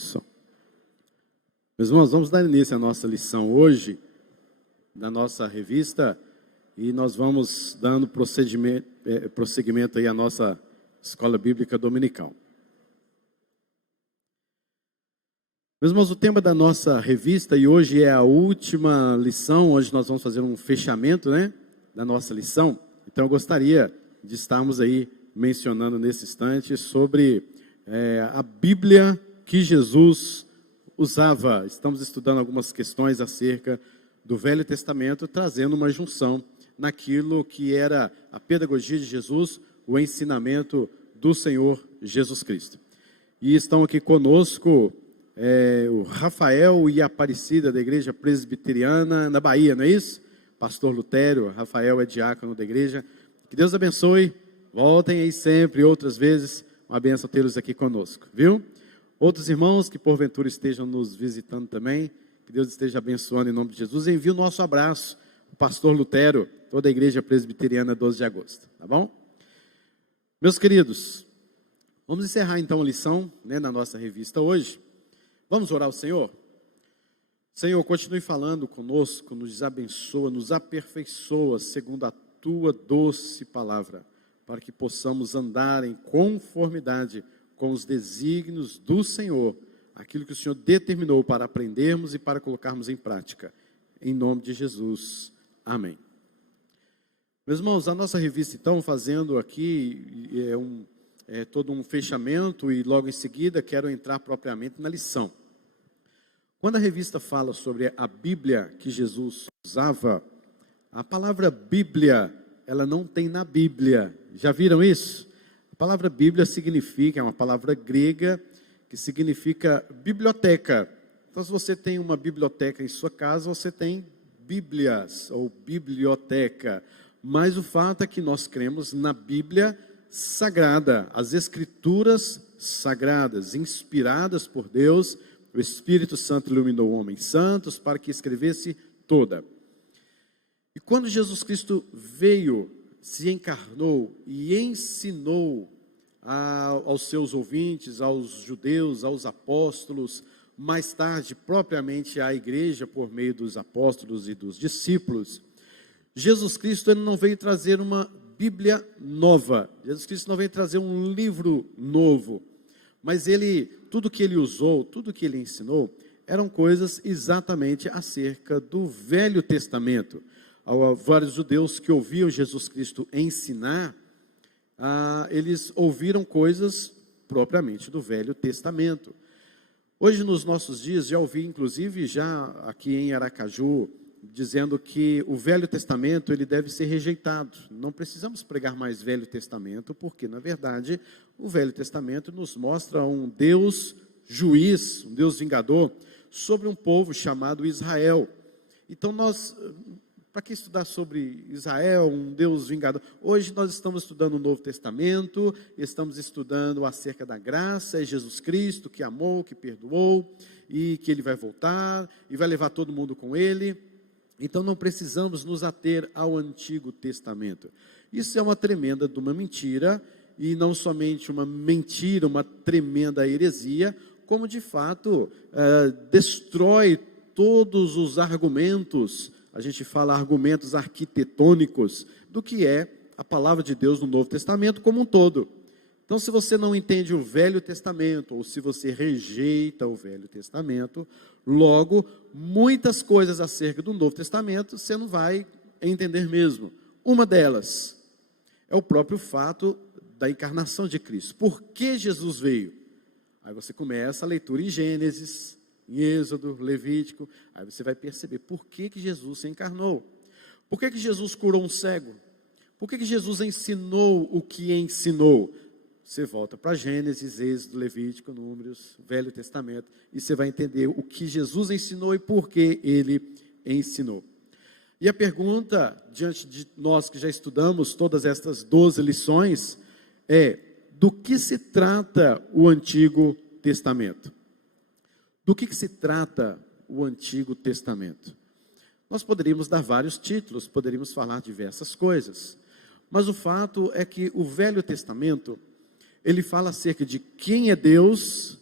Som. Meus irmãos, vamos dar início à nossa lição hoje, da nossa revista, e nós vamos dando prosseguimento aí à nossa escola bíblica dominical. Meus irmãos, o tema da nossa revista, e hoje é a última lição, hoje nós vamos fazer um fechamento, da nossa lição. Então eu gostaria de estarmos aí mencionando nesse instante sobre a Bíblia que Jesus usava. Estamos estudando algumas questões acerca do Velho Testamento, trazendo uma junção naquilo que era a pedagogia de Jesus, o ensinamento do Senhor Jesus Cristo. E estão aqui conosco o Rafael e a Aparecida da Igreja Presbiteriana na Bahia, não é isso? Pastor Lutério, Rafael é diácono da igreja. Que Deus abençoe, voltem aí sempre, outras vezes, uma bênção tê-los aqui conosco, viu? Outros irmãos que porventura estejam nos visitando também, que Deus esteja abençoando em nome de Jesus. Envie o nosso abraço, o pastor Lutério, toda a Igreja Presbiteriana, 12 de agosto, tá bom? Meus queridos, vamos encerrar então a lição, na nossa revista hoje. Vamos orar ao Senhor? Senhor, continue falando conosco, nos abençoa, nos aperfeiçoa, segundo a Tua doce palavra, para que possamos andar em conformidade com os desígnios do Senhor, aquilo que o Senhor determinou para aprendermos e para colocarmos em prática. Em nome de Jesus. Amém. Meus irmãos, a nossa revista, então, fazendo aqui todo um fechamento e logo em seguida quero entrar propriamente na lição. Quando a revista fala sobre a Bíblia que Jesus usava, a palavra Bíblia, ela não tem na Bíblia. Já viram isso? A palavra Bíblia é uma palavra grega que significa biblioteca. Então, se você tem uma biblioteca em sua casa, você tem Bíblias ou biblioteca. Mas o fato é que nós cremos na Bíblia sagrada, as Escrituras sagradas, inspiradas por Deus. O Espírito Santo iluminou homens santos para que escrevesse toda. E quando Jesus Cristo veio, se encarnou e ensinou aos seus ouvintes, aos judeus, aos apóstolos, mais tarde propriamente à igreja por meio dos apóstolos e dos discípulos, Jesus Cristo ele não veio trazer uma Bíblia nova, Jesus Cristo não veio trazer um livro novo, mas tudo que ele usou, tudo que ele ensinou, eram coisas exatamente acerca do Velho Testamento. Vários judeus que ouviam Jesus Cristo ensinar, eles ouviram coisas propriamente do Velho Testamento. Hoje, nos nossos dias, já ouvi, inclusive, já aqui em Aracaju, dizendo que o Velho Testamento ele deve ser rejeitado. Não precisamos pregar mais Velho Testamento, porque, na verdade, o Velho Testamento nos mostra um Deus juiz, um Deus vingador, sobre um povo chamado Israel. Então, para que estudar sobre Israel, um Deus vingador? Hoje nós estamos estudando o Novo Testamento, estamos estudando acerca da graça, é Jesus Cristo que amou, que perdoou, e que Ele vai voltar, e vai levar todo mundo com Ele. Então não precisamos nos ater ao Antigo Testamento. Isso é uma tremenda de uma mentira, e não somente uma mentira, uma tremenda heresia, como de fato destrói todos os argumentos, a gente fala argumentos arquitetônicos, do que é a palavra de Deus no Novo Testamento como um todo. Então, se você não entende o Velho Testamento, ou se você rejeita o Velho Testamento, logo, muitas coisas acerca do Novo Testamento você não vai entender mesmo. Uma delas é o próprio fato da encarnação de Cristo. Por que Jesus veio? Aí você começa a leitura em Gênesis, em Êxodo, Levítico, aí você vai perceber por que Jesus se encarnou. Por que Jesus curou um cego? Por que Jesus ensinou o que ensinou? Você volta para Gênesis, Êxodo, Levítico, Números, Velho Testamento, e você vai entender o que Jesus ensinou e por que Ele ensinou. E a pergunta, diante de nós que já estudamos todas estas 12 lições, é: do que se trata o Antigo Testamento? Do que se trata o Antigo Testamento? Nós poderíamos dar vários títulos, poderíamos falar diversas coisas, mas o fato é que o Velho Testamento, ele fala acerca de quem é Deus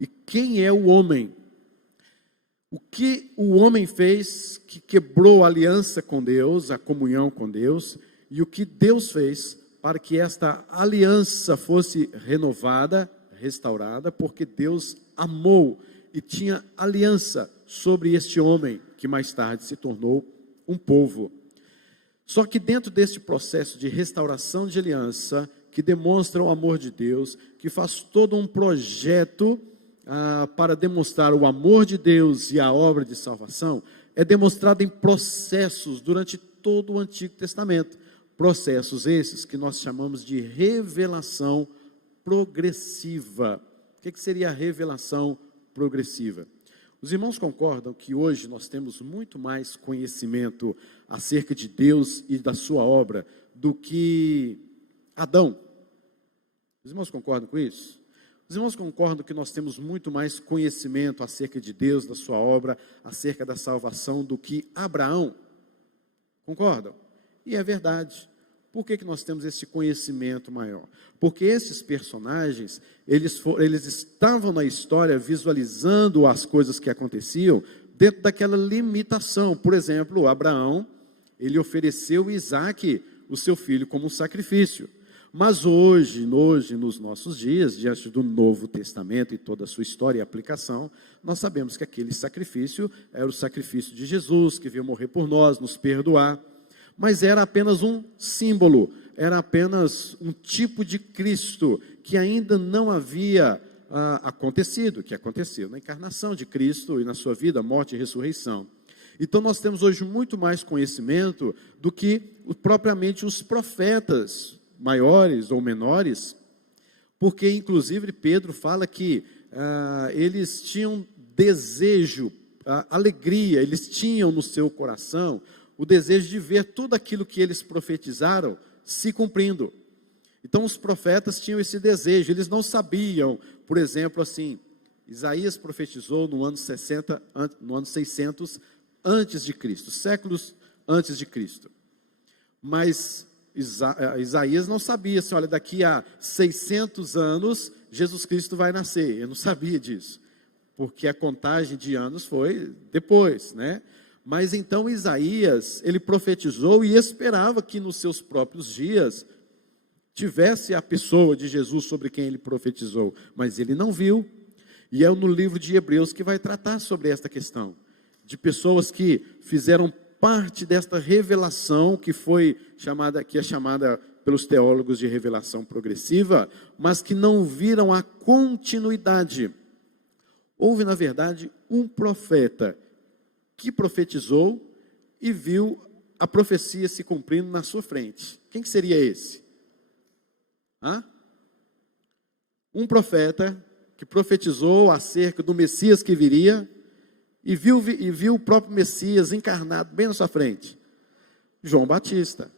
E quem é o homem? O que o homem fez que quebrou a aliança com Deus, a comunhão com Deus, e o que Deus fez para que esta aliança fosse renovada, restaurada, porque Deus amou e tinha aliança sobre este homem, que mais tarde se tornou um povo. Só que dentro deste processo de restauração de aliança, que demonstra o amor de Deus, que faz todo um projeto para demonstrar o amor de Deus e a obra de salvação, é demonstrado em processos durante todo o Antigo Testamento. Processos esses que nós chamamos de revelação progressiva. O que seria a revelação progressiva? Os irmãos concordam que hoje nós temos muito mais conhecimento acerca de Deus e da sua obra do que Adão? Os irmãos concordam com isso? Os irmãos concordam que nós temos muito mais conhecimento acerca de Deus, da sua obra, acerca da salvação do que Abraão? Concordam? E é verdade. Por que nós temos esse conhecimento maior? Porque esses personagens, eles estavam na história visualizando as coisas que aconteciam dentro daquela limitação. Por exemplo, Abraão, ele ofereceu Isaque, o seu filho, como um sacrifício. Mas hoje, nos nossos dias, diante do Novo Testamento e toda a sua história e aplicação, nós sabemos que aquele sacrifício era o sacrifício de Jesus, que veio morrer por nós, nos perdoar. Mas era apenas um símbolo, era apenas um tipo de Cristo que ainda não havia acontecido, que aconteceu na encarnação de Cristo e na sua vida, morte e ressurreição. Então nós temos hoje muito mais conhecimento do que propriamente os profetas maiores ou menores, porque inclusive Pedro fala que eles tinham desejo, alegria, eles tinham no seu coração o desejo de ver tudo aquilo que eles profetizaram se cumprindo. Então os profetas tinham esse desejo, eles não sabiam, por exemplo, assim, Isaías profetizou no ano 60, no ano 600 antes de Cristo, séculos antes de Cristo. Mas Isaías não sabia, assim, olha, daqui a 600 anos Jesus Cristo vai nascer. Eu não sabia disso, porque a contagem de anos foi depois, né? Mas então Isaías, ele profetizou e esperava que nos seus próprios dias tivesse a pessoa de Jesus sobre quem ele profetizou, mas ele não viu. E é no livro de Hebreus que vai tratar sobre esta questão, de pessoas que fizeram parte desta revelação que é chamada pelos teólogos de revelação progressiva, mas que não viram a continuidade. Houve, na verdade, um profeta que profetizou e viu a profecia se cumprindo na sua frente. Quem que seria esse? Um profeta que profetizou acerca do Messias que viria e viu o próprio Messias encarnado bem na sua frente. João Batista,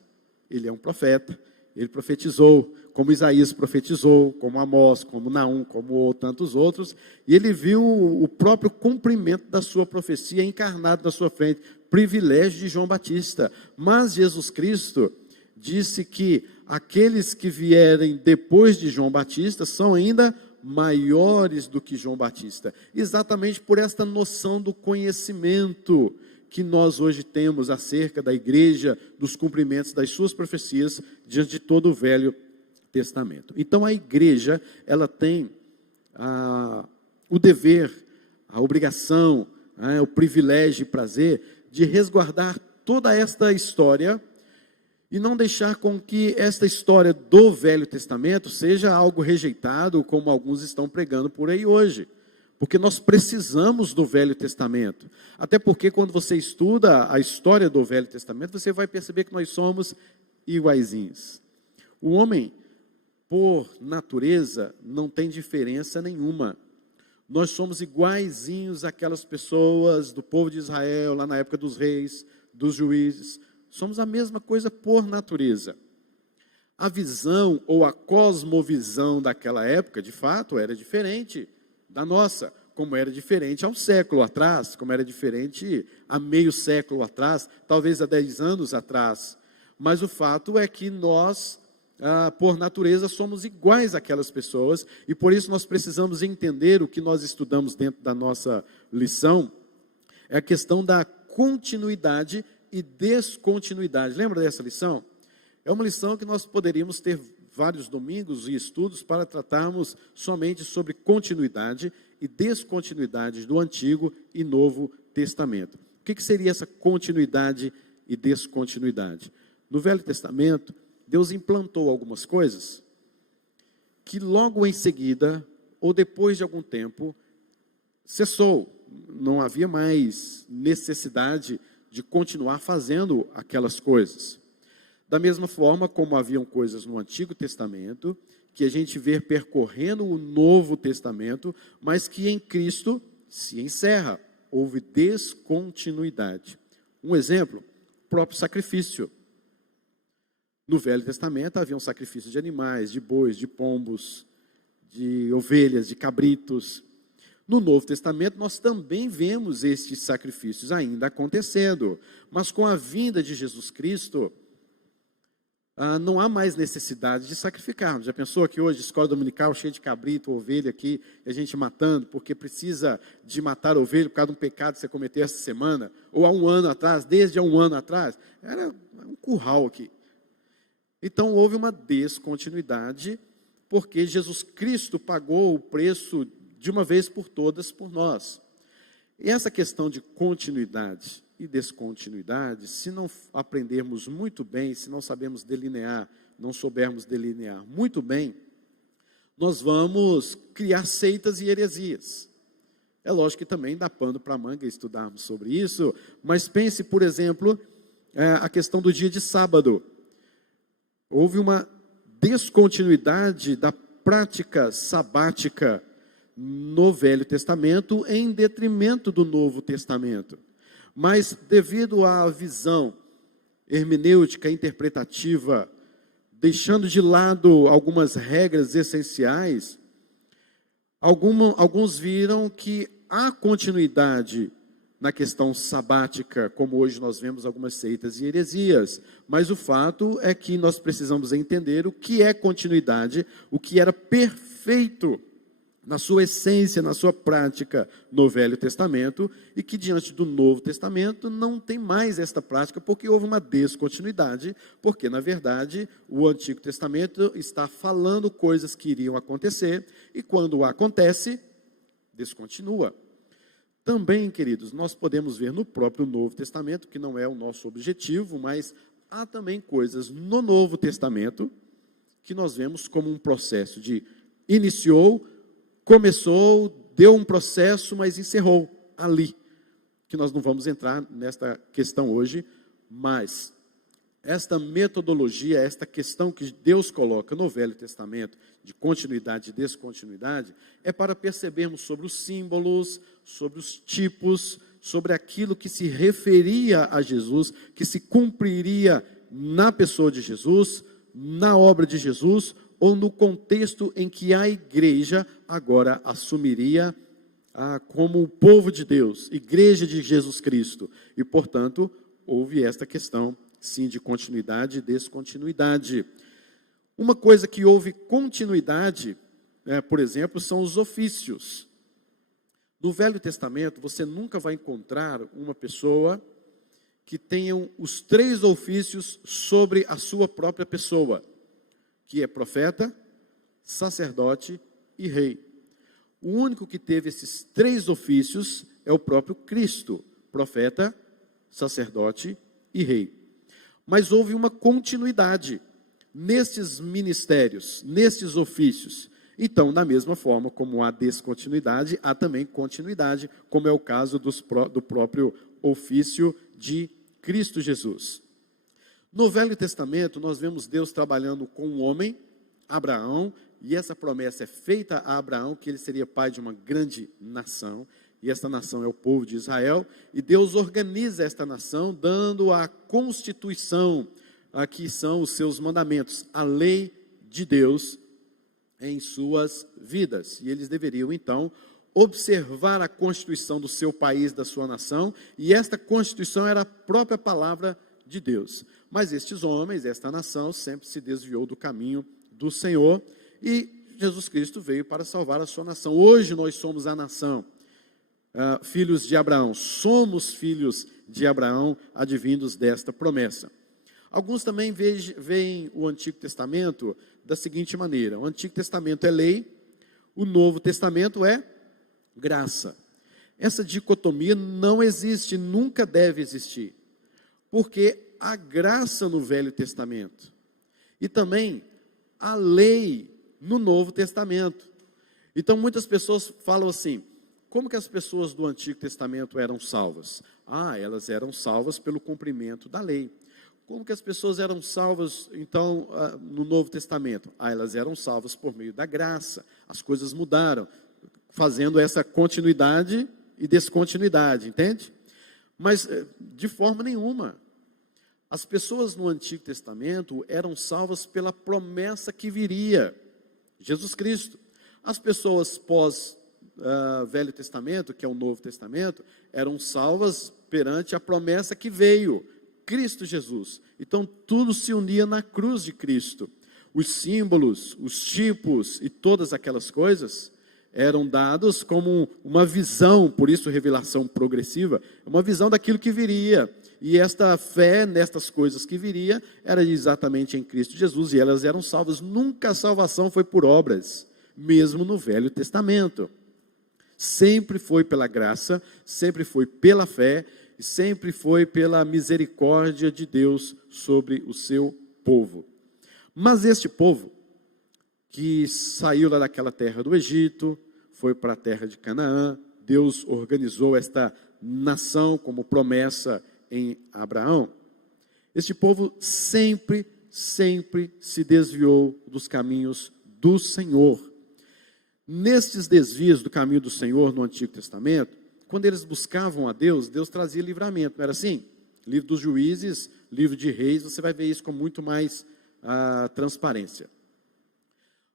ele é um profeta, ele profetizou, como Isaías profetizou, como Amós, como Naum, como tantos outros, e ele viu o próprio cumprimento da sua profecia encarnado na sua frente, privilégio de João Batista. Mas Jesus Cristo disse que aqueles que vierem depois de João Batista são ainda maiores do que João Batista, exatamente por esta noção do conhecimento que nós hoje temos acerca da igreja, dos cumprimentos das suas profecias diante de todo o Velho Testamento. Então a igreja, ela tem o dever, a obrigação, o privilégio e prazer de resguardar toda esta história e não deixar com que esta história do Velho Testamento seja algo rejeitado, como alguns estão pregando por aí hoje. Porque nós precisamos do Velho Testamento. Até porque quando você estuda a história do Velho Testamento, você vai perceber que nós somos iguaizinhos. O homem, por natureza, não tem diferença nenhuma. Nós somos iguaizinhos àquelas pessoas do povo de Israel, lá na época dos reis, dos juízes. Somos a mesma coisa por natureza. A visão ou a cosmovisão daquela época, de fato, era diferente da nossa, como era diferente há um século atrás, como era diferente há meio século atrás, talvez há 10 anos atrás. Mas o fato é que nós por natureza, somos iguais àquelas pessoas, e por isso nós precisamos entender o que nós estudamos dentro da nossa lição, é a questão da continuidade e descontinuidade. Lembra dessa lição? É uma lição que nós poderíamos ter vários domingos e estudos para tratarmos somente sobre continuidade e descontinuidade do Antigo e Novo Testamento. O que seria essa continuidade e descontinuidade? No Velho Testamento, Deus implantou algumas coisas que logo em seguida, ou depois de algum tempo, cessou. Não havia mais necessidade de continuar fazendo aquelas coisas. Da mesma forma como haviam coisas no Antigo Testamento, que a gente vê percorrendo o Novo Testamento, mas que em Cristo se encerra. Houve descontinuidade. Um exemplo, o próprio sacrifício. No Velho Testamento havia um sacrifício de animais, de bois, de pombos, de ovelhas, de cabritos. No Novo Testamento nós também vemos estes sacrifícios ainda acontecendo, mas com a vinda de Jesus Cristo, não há mais necessidade de sacrificarmos. Já pensou que hoje, escola dominical, cheia de cabrito, ovelha aqui, e a gente matando, porque precisa de matar a ovelha por causa de um pecado que você cometeu essa semana, ou há um ano atrás, desde há um ano atrás, era um curral aqui. Então houve uma descontinuidade, porque Jesus Cristo pagou o preço de uma vez por todas por nós. E essa questão de continuidade e descontinuidade, se não aprendermos muito bem, se não sabemos delinear, não soubermos delinear muito bem, nós vamos criar seitas e heresias. É lógico que também dá pano para manga estudarmos sobre isso, mas pense, por exemplo, a questão do dia de sábado. Houve uma descontinuidade da prática sabática no Velho Testamento em detrimento do Novo Testamento. Mas devido à visão hermenêutica, interpretativa, deixando de lado algumas regras essenciais, alguns viram que há continuidade na questão sabática, como hoje nós vemos algumas seitas e heresias. Mas o fato é que nós precisamos entender o que é continuidade, o que era perfeito na sua essência, na sua prática no Velho Testamento, e que diante do Novo Testamento não tem mais esta prática, porque houve uma descontinuidade, porque na verdade o Antigo Testamento está falando coisas que iriam acontecer, e quando acontece, descontinua. Também, queridos, nós podemos ver no próprio Novo Testamento, que não é o nosso objetivo, mas há também coisas no Novo Testamento que nós vemos como um processo de iniciou, começou, deu um processo, mas encerrou ali. Que nós não vamos entrar nesta questão hoje, mas esta metodologia, esta questão que Deus coloca no Velho Testamento, de continuidade e descontinuidade, é para percebermos sobre os símbolos, sobre os tipos, sobre aquilo que se referia a Jesus, que se cumpriria na pessoa de Jesus, na obra de Jesus, ou no contexto em que a igreja agora assumiria como o povo de Deus, igreja de Jesus Cristo. E, portanto, houve esta questão, sim, de continuidade e descontinuidade. Uma coisa que houve continuidade, por exemplo, são os ofícios. No Velho Testamento, você nunca vai encontrar uma pessoa que tenha os 3 ofícios sobre a sua própria pessoa, que é profeta, sacerdote e rei. O único que teve esses 3 ofícios é o próprio Cristo, profeta, sacerdote e rei. Mas houve uma continuidade nesses ministérios, nesses ofícios. Então, da mesma forma como há descontinuidade, há também continuidade, como é o caso do próprio ofício de Cristo Jesus. No Velho Testamento, nós vemos Deus trabalhando com um homem, Abraão, e essa promessa é feita a Abraão, que ele seria pai de uma grande nação, e esta nação é o povo de Israel, e Deus organiza esta nação, dando a constituição, que são os seus mandamentos, a lei de Deus em suas vidas. E eles deveriam, então, observar a constituição do seu país, da sua nação, e esta constituição era a própria palavra de Deus. Mas estes homens, esta nação, sempre se desviou do caminho do Senhor, e Jesus Cristo veio para salvar a sua nação. Hoje nós somos a nação, filhos de Abraão, somos filhos de Abraão, advindos desta promessa. Alguns também veem o Antigo Testamento da seguinte maneira: o Antigo Testamento é lei, o Novo Testamento é graça. Essa dicotomia não existe, nunca deve existir, porque há graça no Velho Testamento e também a lei no Novo Testamento. Então muitas pessoas falam assim: como que as pessoas do Antigo Testamento eram salvas? Elas eram salvas pelo cumprimento da lei. Como que as pessoas eram salvas, então, no Novo Testamento? Elas eram salvas por meio da graça. As coisas mudaram, fazendo essa continuidade e descontinuidade, entende? Mas, de forma nenhuma, as pessoas no Antigo Testamento eram salvas pela promessa que viria, Jesus Cristo. As pessoas pós Velho Testamento, que é o Novo Testamento, eram salvas perante a promessa que veio, Cristo Jesus. Então tudo se unia na cruz de Cristo. Os símbolos, os tipos e todas aquelas coisas eram dados como uma visão, por isso revelação progressiva, uma visão daquilo que viria. E esta fé nestas coisas que viria era exatamente em Cristo Jesus, e elas eram salvas. Nunca a salvação foi por obras, mesmo no Velho Testamento. Sempre foi pela graça, sempre foi pela fé, e sempre foi pela misericórdia de Deus sobre o seu povo. Mas este povo, que saiu lá daquela terra do Egito, foi para a terra de Canaã, Deus organizou esta nação como promessa em Abraão. Este povo sempre se desviou dos caminhos do Senhor. Nestes desvios do caminho do Senhor no Antigo Testamento, quando eles buscavam a Deus, Deus trazia livramento, não era assim? Livro dos Juízes, livro de Reis, você vai ver isso com muito mais transparência.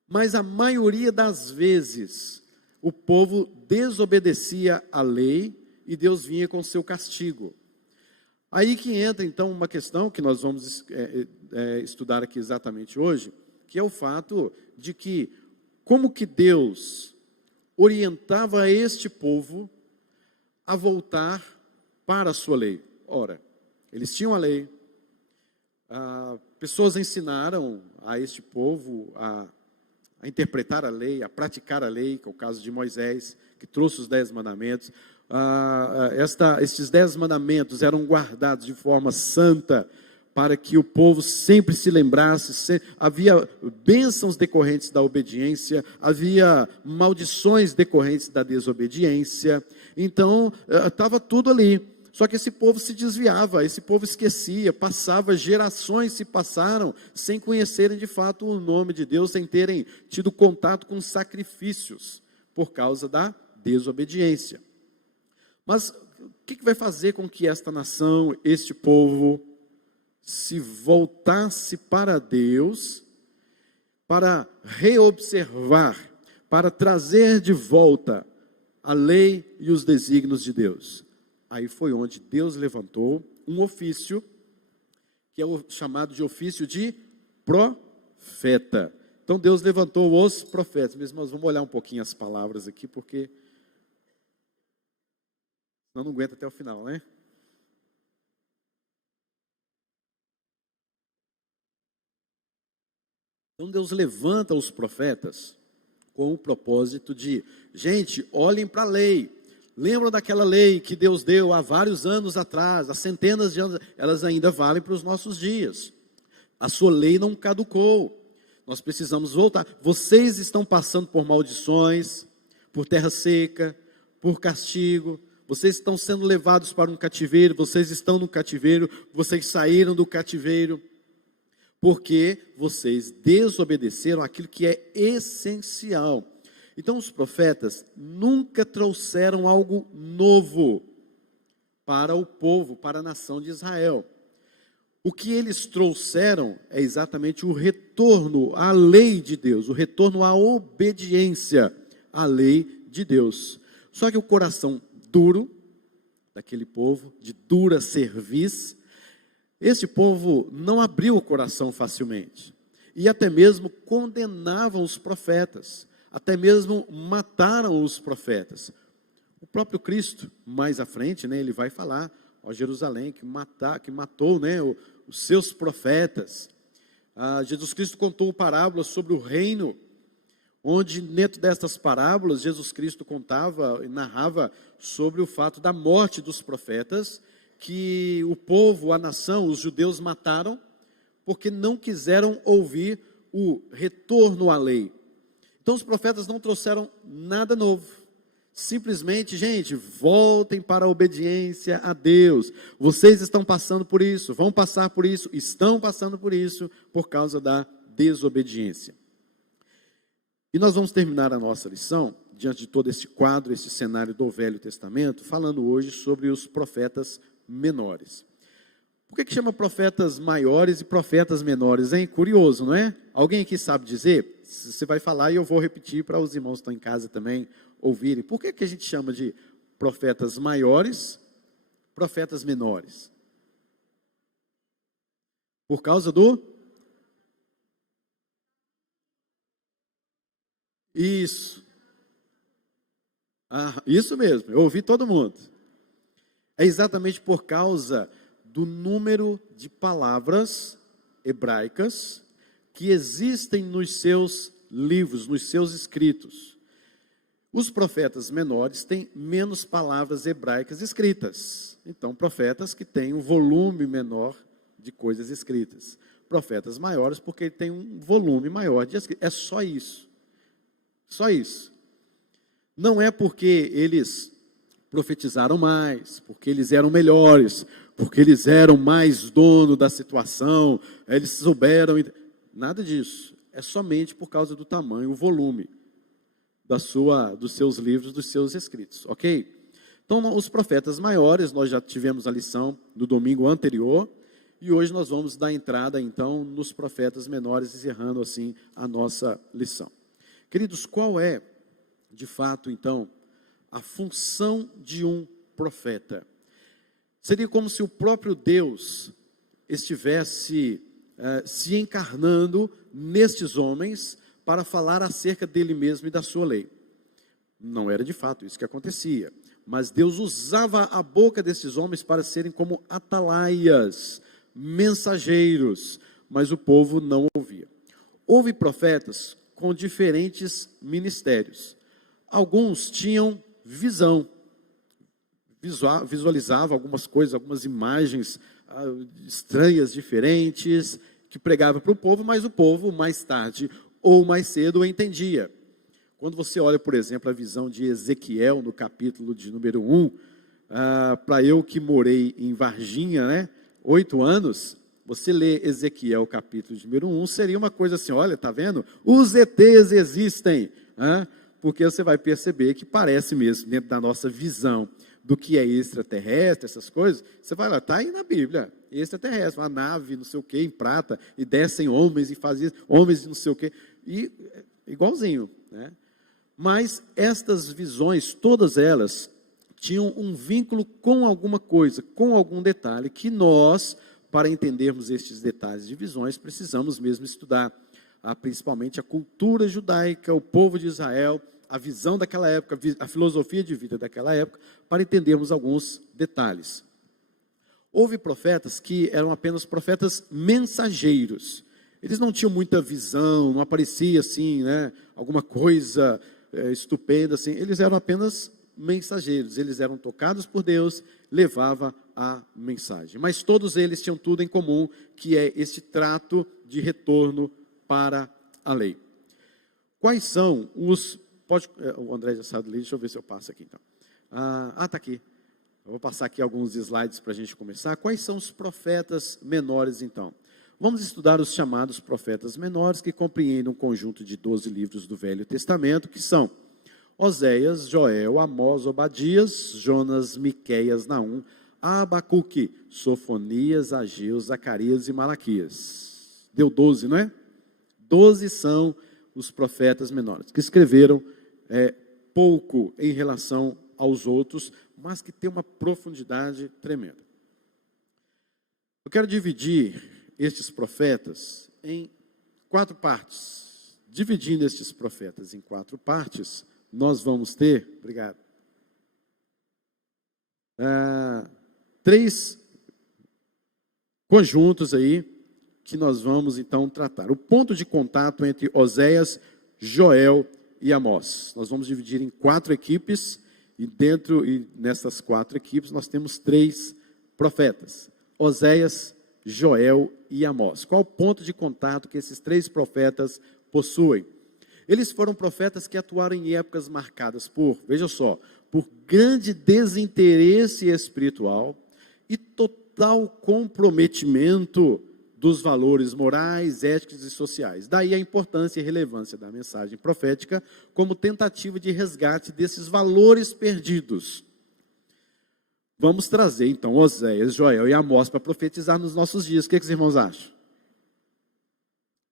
Mas a maioria das vezes, o povo desobedecia a lei e Deus vinha com seu castigo. Aí que entra então uma questão que nós vamos estudar aqui exatamente hoje, que é o fato de que como que Deus orientava este povo a voltar para a sua lei. Ora, eles tinham a lei, pessoas ensinaram a este povo a interpretar a lei, a praticar a lei, que é o caso de Moisés, que trouxe os 10 mandamentos. Estes 10 mandamentos eram guardados de forma santa, para que o povo sempre se lembrasse. Havia bênçãos decorrentes da obediência, havia maldições decorrentes da desobediência. Então, estava tudo ali. Só que esse povo se desviava, esse povo esquecia, gerações se passaram sem conhecerem de fato o nome de Deus, sem terem tido contato com sacrifícios, por causa da desobediência. Mas o que vai fazer com que esta nação, este povo, se voltasse para Deus, para reobservar, para trazer de volta a lei e os desígnios de Deus? Aí foi onde Deus levantou um ofício, que é o chamado de ofício de profeta. Então Deus levantou os profetas. Mesmo nós vamos olhar um pouquinho as palavras aqui, porque senão não aguenta até o final, né? Então Deus levanta os profetas com o propósito de, gente, olhem para a lei. Lembram daquela lei que Deus deu há vários anos atrás, há centenas de anos, elas ainda valem para os nossos dias. A sua lei não caducou. Nós precisamos voltar. Vocês estão passando por maldições, por terra seca, por castigo. Vocês estão sendo levados para um cativeiro, vocês estão no cativeiro, vocês saíram do cativeiro, porque vocês desobedeceram aquilo que é essencial. Então os profetas nunca trouxeram algo novo para o povo, para a nação de Israel. O que eles trouxeram é exatamente o retorno à lei de Deus, o retorno à obediência à lei de Deus. Só que o coração duro daquele povo, de dura cerviz, Esse povo não abriu o coração facilmente, e até mesmo condenavam os profetas, até mesmo mataram os profetas. O próprio Cristo, mais à frente, né, ele vai falar, ó Jerusalém, que matou, né, os seus profetas. Jesus Cristo contou parábolas sobre o reino, onde dentro destas parábolas, Jesus Cristo contava e narrava sobre o fato da morte dos profetas, que o povo, a nação, os judeus mataram, porque não quiseram ouvir o retorno à lei. Então os profetas não trouxeram nada novo. Simplesmente, gente, voltem para a obediência a Deus. Vocês estão passando por isso, vão passar por isso, estão passando por isso, por causa da desobediência. E nós vamos terminar a nossa lição, diante de todo esse quadro, esse cenário do Velho Testamento, falando hoje sobre os profetas menores. Por que chama profetas maiores e profetas menores, hein? Curioso, não é? Alguém aqui sabe dizer? Você vai falar e eu vou repetir para os irmãos que estão em casa também ouvirem. Por que a gente chama de profetas maiores, profetas menores? Por causa do... Isso. Isso mesmo, eu ouvi todo mundo. É exatamente por causa do número de palavras hebraicas que existem nos seus livros, nos seus escritos. Os profetas menores têm menos palavras hebraicas escritas. Então, profetas que têm um volume menor de coisas escritas. Profetas maiores porque têm um volume maior de escritas. É só isso. Só isso. Não é porque eles profetizaram mais, porque eles eram melhores, porque eles eram mais dono da situação, eles souberam, nada disso. É somente por causa do tamanho, o volume dos seus livros, dos seus escritos, ok? Então, os profetas maiores, nós já tivemos a lição no domingo anterior, e hoje nós vamos dar entrada, então, nos profetas menores, encerrando assim a nossa lição. Queridos, qual é, de fato, então, a função de um profeta? Seria como se o próprio Deus estivesse se encarnando nestes homens para falar acerca dele mesmo e da sua lei. Não era de fato isso que acontecia, mas Deus usava a boca desses homens para serem como atalaias, mensageiros, mas o povo não ouvia. Houve profetas com diferentes ministérios. Alguns tinham visão, visualizavam algumas coisas, algumas imagens estranhas, diferentes, que pregavam para o povo, mas o povo mais tarde ou mais cedo o entendia. Quando você olha, por exemplo, a visão de Ezequiel no capítulo de número 1, para eu que morei em Varginha, né, 8 anos, você lê Ezequiel capítulo de número 1, seria uma coisa assim, olha, está vendo? Os ETs existem, porque você vai perceber que parece mesmo, dentro da nossa visão, do que é extraterrestre, essas coisas, você vai lá, está aí na Bíblia, extraterrestre, uma nave, não sei o que, em prata, e descem homens e fazem homens e não sei o que, e igualzinho, né? Mas estas visões, todas elas, tinham um vínculo com alguma coisa, com algum detalhe, que nós, para entendermos estes detalhes de visões, precisamos mesmo estudar, principalmente a cultura judaica, o povo de Israel, a visão daquela época, a filosofia de vida daquela época, para entendermos alguns detalhes. Houve profetas que eram apenas profetas mensageiros. Eles não tinham muita visão, não aparecia assim, né, alguma coisa estupenda assim. Eles eram apenas mensageiros, eles eram tocados por Deus, levava a mensagem. Mas todos eles tinham tudo em comum, que é este trato de retorno para a lei. Quais são os... o André já saiu ali, deixa eu ver se eu passo aqui então. Está aqui. Eu vou passar aqui alguns slides para a gente começar. Quais são os profetas menores então? Vamos estudar os chamados profetas menores, que compreendem um conjunto de 12 livros do Velho Testamento, que são Oséias, Joel, Amós, Obadias, Jonas, Miqueias, Naum, Abacuque, Sofonias, Ageu, Zacarias e Malaquias. Deu 12, não é? 12 são os profetas menores, que escreveram pouco em relação aos outros, mas que tem uma profundidade tremenda. Eu quero dividir estes profetas em 4 partes. Dividindo estes profetas em 4 partes, nós vamos ter, obrigado, 3 conjuntos aí que nós vamos então tratar. O ponto de contato entre Oséias, Joel e Amós. Nós vamos dividir em 4 equipes e nessas 4 equipes nós temos 3 profetas: Oséias, Joel e Amós. Qual o ponto de contato que esses 3 profetas possuem? Eles foram profetas que atuaram em épocas marcadas por, veja só, por grande desinteresse espiritual e total comprometimento dos valores morais, éticos e sociais. Daí a importância e relevância da mensagem profética como tentativa de resgate desses valores perdidos. Vamos trazer então Oséias, Joel e Amós para profetizar nos nossos dias. O que os irmãos acham?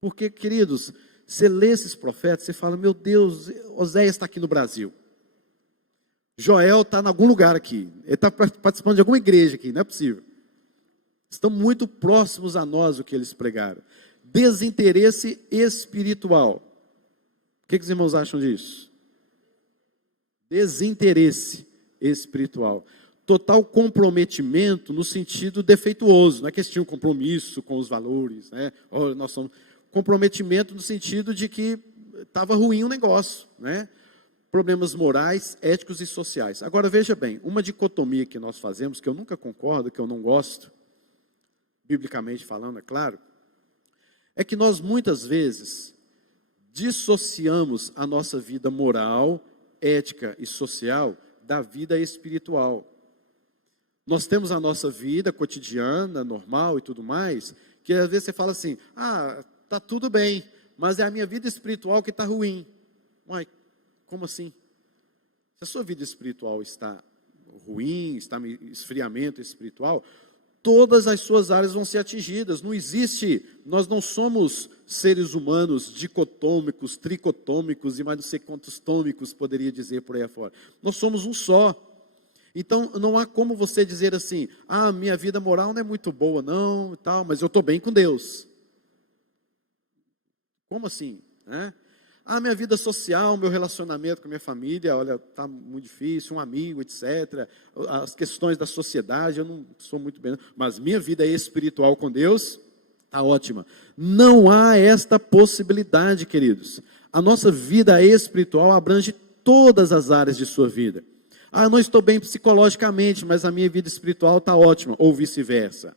Porque, queridos, você lê esses profetas, você fala, meu Deus, Oséias está aqui no Brasil. Joel está em algum lugar aqui. Ele está participando de alguma igreja aqui, não é possível. Estão muito próximos a nós o que eles pregaram. Desinteresse espiritual. O que os irmãos acham disso? Desinteresse espiritual. Total comprometimento no sentido defeituoso. Não é que eles tinham compromisso com os valores, né? Nós somos... Comprometimento no sentido de que estava ruim o negócio, né? Problemas morais, éticos e sociais. Agora, veja bem, uma dicotomia que nós fazemos, que eu nunca concordo, que eu não gosto, biblicamente falando, é claro, é que nós muitas vezes dissociamos a nossa vida moral, ética e social da vida espiritual. Nós temos a nossa vida cotidiana, normal e tudo mais, que às vezes você fala assim, está tudo bem, mas é a minha vida espiritual que está ruim. Uai, como assim? Se a sua vida espiritual está ruim, está em esfriamento espiritual, todas as suas áreas vão ser atingidas. Não existe, nós não somos seres humanos dicotômicos, tricotômicos e mais não sei quantos tômicos poderia dizer por aí afora. Nós somos um só. Então, não há como você dizer assim, minha vida moral não é muito boa não, e tal, mas eu estou bem com Deus. Como assim? Né? Minha vida social, meu relacionamento com a minha família, olha, está muito difícil, um amigo, etc. As questões da sociedade, eu não sou muito bem, mas minha vida espiritual com Deus está ótima. Não há esta possibilidade, queridos. A nossa vida espiritual abrange todas as áreas de sua vida. Eu não estou bem psicologicamente, mas a minha vida espiritual está ótima, ou vice-versa.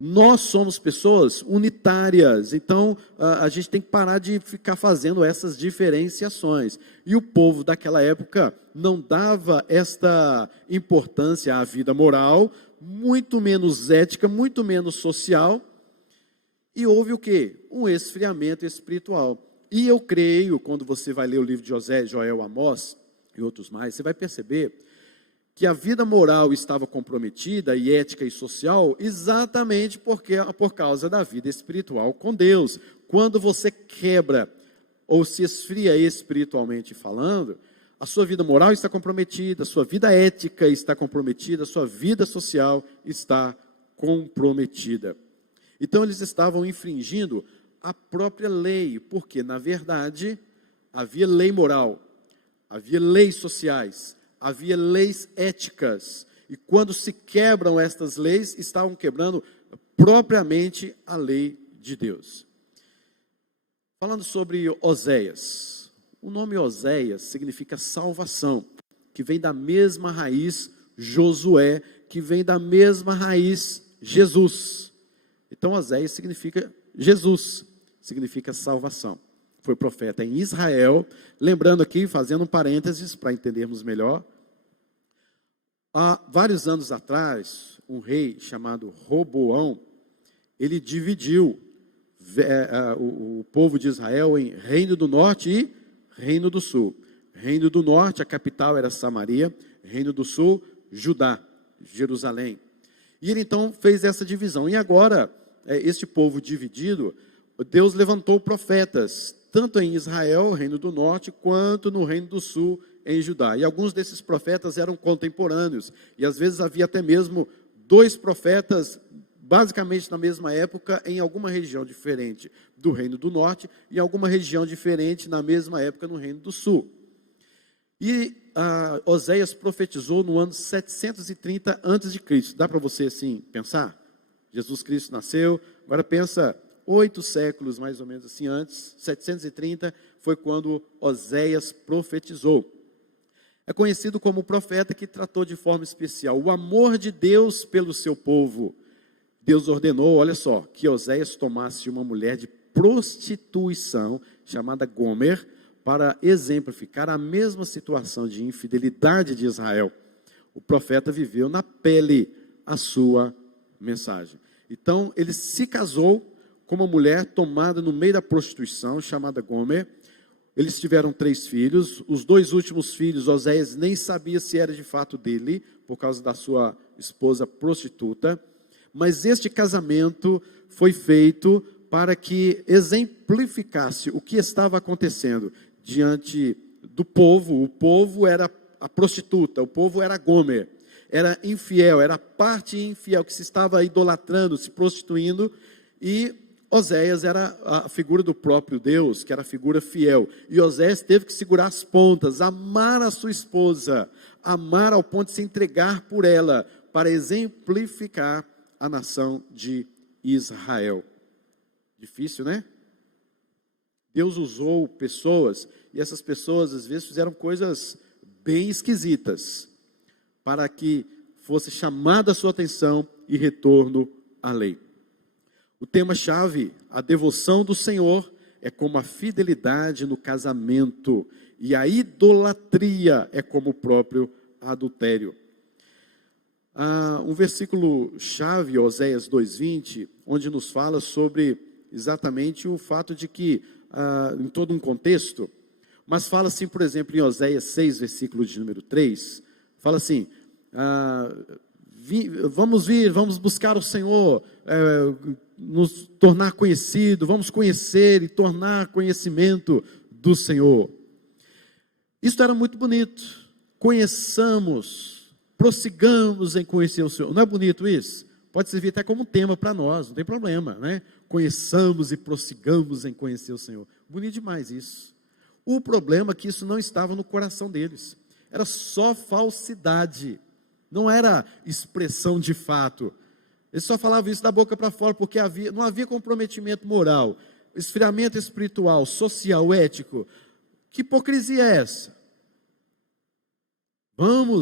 Nós somos pessoas unitárias, então a gente tem que parar de ficar fazendo essas diferenciações. E o povo daquela época não dava esta importância à vida moral, muito menos ética, muito menos social, e houve o quê? Um esfriamento espiritual. E eu creio, quando você vai ler o livro de Oséias, Joel, Amós e outros mais, você vai perceber que a vida moral estava comprometida, e ética e social, exatamente por causa da vida espiritual com Deus. Quando você quebra ou se esfria espiritualmente falando, a sua vida moral está comprometida, a sua vida ética está comprometida, a sua vida social está comprometida. Então eles estavam infringindo a própria lei, porque na verdade havia lei moral, havia leis sociais, havia leis éticas, e quando se quebram estas leis, estavam quebrando propriamente a lei de Deus. Falando sobre Oséias, o nome Oséias significa salvação, que vem da mesma raiz Josué, que vem da mesma raiz Jesus. Então Oséias significa Jesus, significa salvação. Foi profeta em Israel. Lembrando aqui, fazendo um parênteses para entendermos melhor, há vários anos atrás, um rei chamado Roboão, ele dividiu o povo de Israel em Reino do Norte e Reino do Sul. Reino do Norte, a capital era Samaria. Reino do Sul, Judá, Jerusalém. E ele então fez essa divisão. E agora, este povo dividido, Deus levantou profetas, tanto em Israel, Reino do Norte, quanto no Reino do Sul, em Judá. E alguns desses profetas eram contemporâneos. E às vezes havia até mesmo dois profetas, basicamente na mesma época, em alguma região diferente do Reino do Norte, e em alguma região diferente na mesma época no Reino do Sul. E Oséias profetizou no ano 730 a.C. Dá para você assim pensar? Jesus Cristo nasceu, agora pensa 8 séculos mais ou menos assim antes, 730 foi quando Oséias profetizou. É conhecido como o profeta que tratou de forma especial o amor de Deus pelo seu povo. Deus ordenou, olha só, que Oséias tomasse uma mulher de prostituição, chamada Gomer, para exemplificar a mesma situação de infidelidade de Israel. O profeta viveu na pele a sua mensagem. Então, ele se casou com uma mulher tomada no meio da prostituição, chamada Gomer. Eles tiveram 3 filhos. Os 2 últimos filhos, Oséias nem sabia se era de fato dele, por causa da sua esposa prostituta. Mas este casamento foi feito para que exemplificasse o que estava acontecendo diante do povo. O povo era a prostituta, o povo era Gomer, era infiel, era a parte infiel que se estava idolatrando, se prostituindo, e Oséias era a figura do próprio Deus, que era a figura fiel. E Oséias teve que segurar as pontas, amar a sua esposa, amar ao ponto de se entregar por ela, para exemplificar a nação de Israel. Difícil, né? Deus usou pessoas, e essas pessoas às vezes fizeram coisas bem esquisitas, para que fosse chamada a sua atenção e retorno à lei. O tema-chave, a devoção do Senhor, é como a fidelidade no casamento, e a idolatria é como o próprio adultério. Um versículo-chave, Oséias 2:20, onde nos fala sobre exatamente o fato de que, em todo um contexto, mas fala assim, por exemplo, em Oséias 6, versículo de número 3, fala assim, vamos buscar o Senhor, nos tornar conhecido, vamos conhecer e tornar conhecimento do Senhor. Isso era muito bonito. Conheçamos, prossigamos em conhecer o Senhor. Não é bonito isso? Pode servir até como tema para nós, não tem problema, né? Conheçamos e prossigamos em conhecer o Senhor. Bonito demais isso. O problema é que isso não estava no coração deles. Era só falsidade. Não era expressão de fato. Eles só falavam isso da boca para fora, porque não havia comprometimento moral, esfriamento espiritual, social, ético. Que hipocrisia é essa?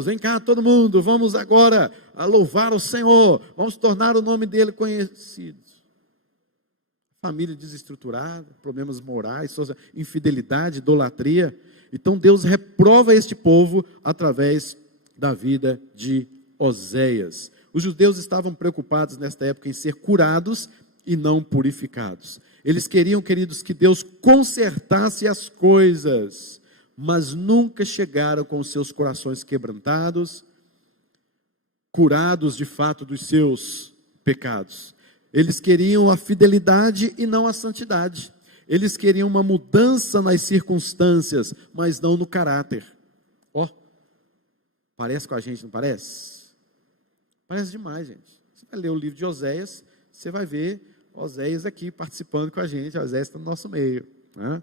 Vem cá todo mundo, vamos agora a louvar o Senhor, vamos tornar o nome dele conhecido. Família desestruturada, problemas morais, infidelidade, idolatria. Então Deus reprova este povo através da vida de Oséias. Os judeus estavam preocupados nesta época em ser curados e não purificados. Eles queriam, queridos, que Deus consertasse as coisas, mas nunca chegaram com os seus corações quebrantados, curados de fato dos seus pecados. Eles queriam a fidelidade e não a santidade. Eles queriam uma mudança nas circunstâncias, mas não no caráter. Parece com a gente, não parece? Parece demais, gente. Você vai ler o livro de Oséias, você vai ver Oséias aqui participando com a gente. Oséias está no nosso meio, né?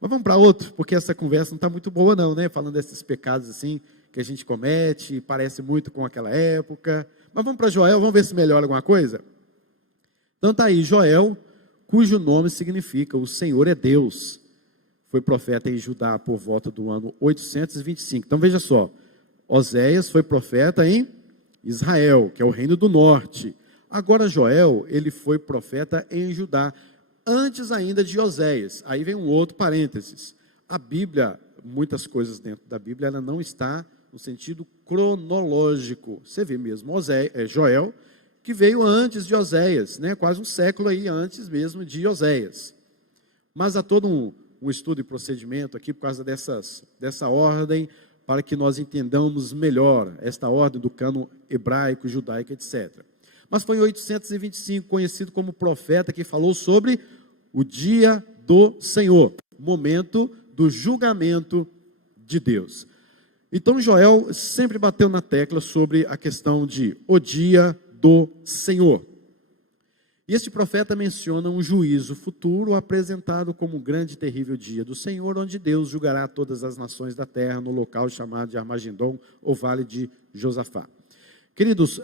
Mas vamos para outro, porque essa conversa não está muito boa não, né? Falando desses pecados assim, que a gente comete, parece muito com aquela época. Mas vamos para Joel, vamos ver se melhora alguma coisa? Então está aí, Joel, cujo nome significa o Senhor é Deus. Foi profeta em Judá por volta do ano 825. Então veja só, Oséias foi profeta em Israel, que é o reino do norte. Agora Joel, ele foi profeta em Judá, antes ainda de Oséias. Aí vem um outro parênteses. A Bíblia, muitas coisas dentro da Bíblia, ela não está no sentido cronológico. Você vê mesmo Joel, que veio antes de Oséias, né? Quase um século aí antes mesmo de Oséias. Mas há todo um estudo e procedimento aqui por causa dessa ordem, para que nós entendamos melhor esta ordem do cânon hebraico, judaico, etc. Mas foi em 825, conhecido como profeta, que falou sobre o dia do Senhor, momento do julgamento de Deus. Então Joel sempre bateu na tecla sobre a questão de o dia do Senhor. E este profeta menciona um juízo futuro apresentado como um grande e terrível dia do Senhor, onde Deus julgará todas as nações da terra no local chamado de Armagedon, ou Vale de Josafá. Queridos,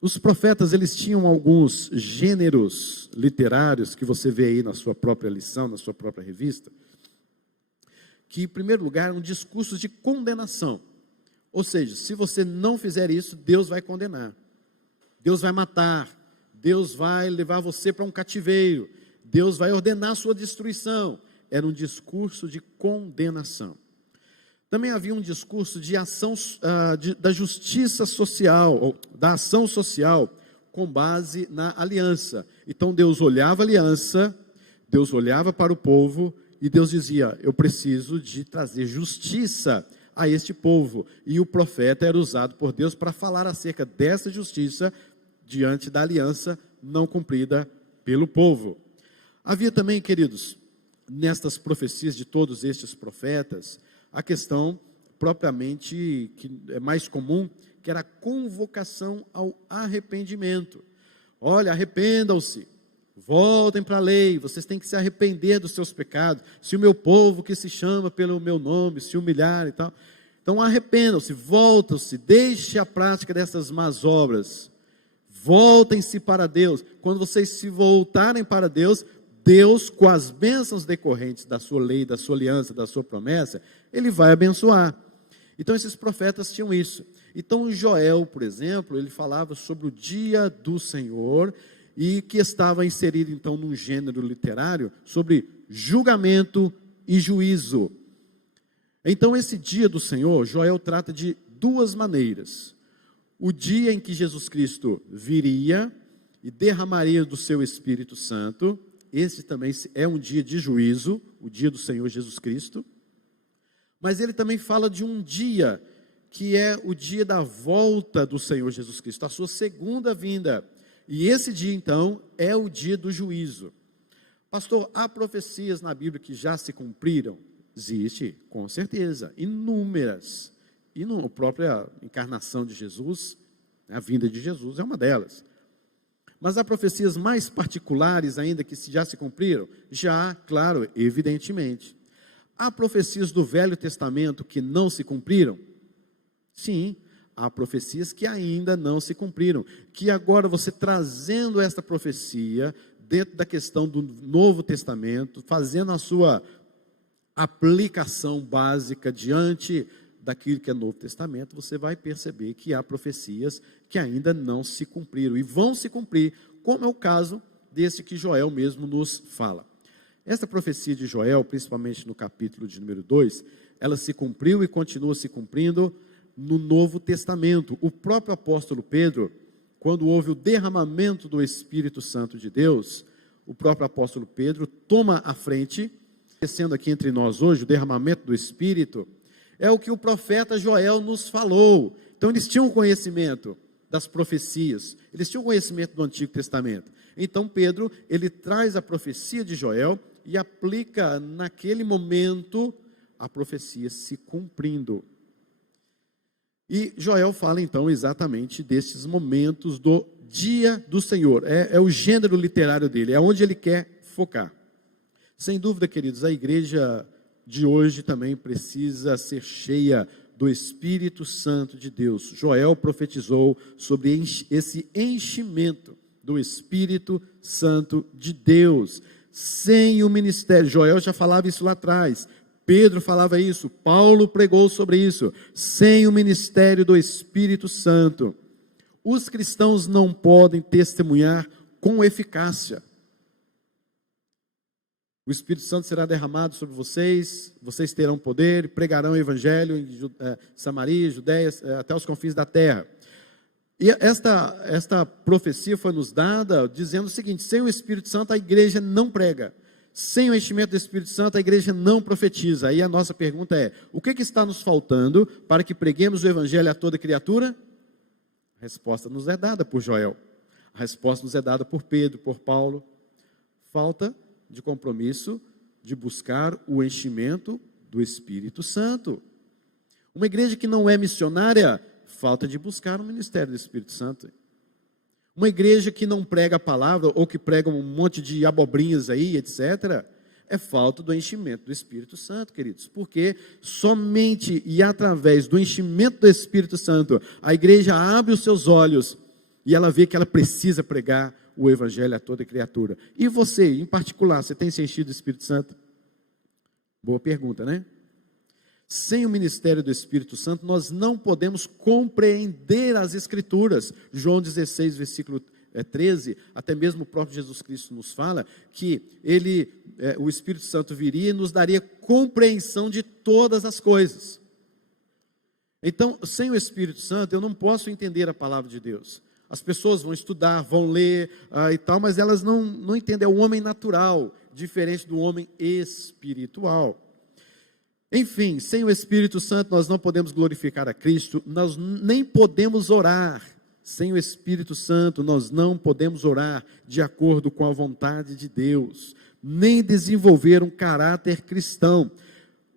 os profetas, eles tinham alguns gêneros literários, que você vê aí na sua própria lição, na sua própria revista, que, em primeiro lugar, eram discursos de condenação. Ou seja, se você não fizer isso, Deus vai condenar, Deus vai matar, Deus vai levar você para um cativeiro, Deus vai ordenar a sua destruição. Era um discurso de condenação. Também havia um discurso de ação, da justiça social, ou da ação social, com base na aliança. Então Deus olhava a aliança, Deus olhava para o povo, e Deus dizia: eu preciso de trazer justiça a este povo. E o profeta era usado por Deus para falar acerca dessa justiça, diante da aliança não cumprida pelo povo. Havia também, queridos, nestas profecias de todos estes profetas, a questão propriamente que é mais comum, que era a convocação ao arrependimento. Olha, arrependam-se, voltem para a lei, vocês têm que se arrepender dos seus pecados. Se o meu povo que se chama pelo meu nome se humilhar e tal, então arrependam-se, voltem-se, deixe a prática dessas más obras, voltem-se para Deus. Quando vocês se voltarem para Deus, Deus, com as bênçãos decorrentes da sua lei, da sua aliança, da sua promessa, Ele vai abençoar. Então esses profetas tinham isso. Então Joel, por exemplo, ele falava sobre o dia do Senhor, e que estava inserido então num gênero literário sobre julgamento e juízo. Então esse dia do Senhor, Joel trata de duas maneiras: o dia em que Jesus Cristo viria e derramaria do seu Espírito Santo. Esse também é um dia de juízo, o dia do Senhor Jesus Cristo. Mas ele também fala de um dia que é o dia da volta do Senhor Jesus Cristo, a sua segunda vinda. E esse dia, então, é o dia do juízo. Pastor, há profecias na Bíblia que já se cumpriram? Existe, com certeza, inúmeras. E a própria encarnação de Jesus, a vinda de Jesus é uma delas. Mas há profecias mais particulares ainda que já se cumpriram? Já, claro, evidentemente. Há profecias do Velho Testamento que não se cumpriram? Sim, há profecias que ainda não se cumpriram. Que agora você trazendo esta profecia dentro da questão do Novo Testamento, fazendo a sua aplicação básica diante daquilo que é Novo Testamento, você vai perceber que há profecias que ainda não se cumpriram e vão se cumprir, como é o caso desse que Joel mesmo nos fala. Esta profecia de Joel, principalmente no capítulo de número 2, ela se cumpriu e continua se cumprindo no Novo Testamento. O próprio apóstolo Pedro, quando houve o derramamento do Espírito Santo de Deus, o próprio apóstolo Pedro toma a frente, sendo aqui entre nós hoje, o derramamento do Espírito, é o que o profeta Joel nos falou. Então eles tinham conhecimento das profecias, eles tinham conhecimento do Antigo Testamento. Então Pedro, ele traz a profecia de Joel e aplica naquele momento a profecia se cumprindo. E Joel fala então exatamente desses momentos do dia do Senhor. É o gênero literário dele, é onde ele quer focar. Sem dúvida, queridos, a igreja de hoje também precisa ser cheia do Espírito Santo de Deus. Joel profetizou sobre esse enchimento do Espírito Santo de Deus. Sem o ministério, Joel já falava isso lá atrás, Pedro falava isso, Paulo pregou sobre isso. Sem o ministério do Espírito Santo, os cristãos não podem testemunhar com eficácia. O Espírito Santo será derramado sobre vocês, vocês terão poder, pregarão o Evangelho em Samaria, Judeia, até os confins da terra. E esta profecia foi nos dada dizendo o seguinte: sem o Espírito Santo a igreja não prega, sem o enchimento do Espírito Santo a igreja não profetiza. Aí a nossa pergunta é: o que está nos faltando para que preguemos o Evangelho a toda criatura? A resposta nos é dada por Joel, a resposta nos é dada por Pedro, por Paulo. Falta de compromisso de buscar o enchimento do Espírito Santo. Uma igreja que não é missionária, falta de buscar o ministério do Espírito Santo. Uma igreja que não prega a palavra, ou que prega um monte de abobrinhas aí, etc., é falta do enchimento do Espírito Santo, queridos. Porque somente e através do enchimento do Espírito Santo, a igreja abre os seus olhos e ela vê que ela precisa pregar o Evangelho a toda criatura. E você, em particular, você tem se enchido do Espírito Santo? Boa pergunta, né? Sem o ministério do Espírito Santo, nós não podemos compreender as Escrituras. João 16, versículo 13, até mesmo o próprio Jesus Cristo nos fala que o Espírito Santo viria e nos daria compreensão de todas as coisas. Então, sem o Espírito Santo, eu não posso entender a palavra de Deus. As pessoas vão estudar, vão ler e tal, mas elas não entendem. É o homem natural, diferente do homem espiritual. Enfim, sem o Espírito Santo nós não podemos glorificar a Cristo, nós nem podemos orar. Sem o Espírito Santo nós não podemos orar de acordo com a vontade de Deus, nem desenvolver um caráter cristão.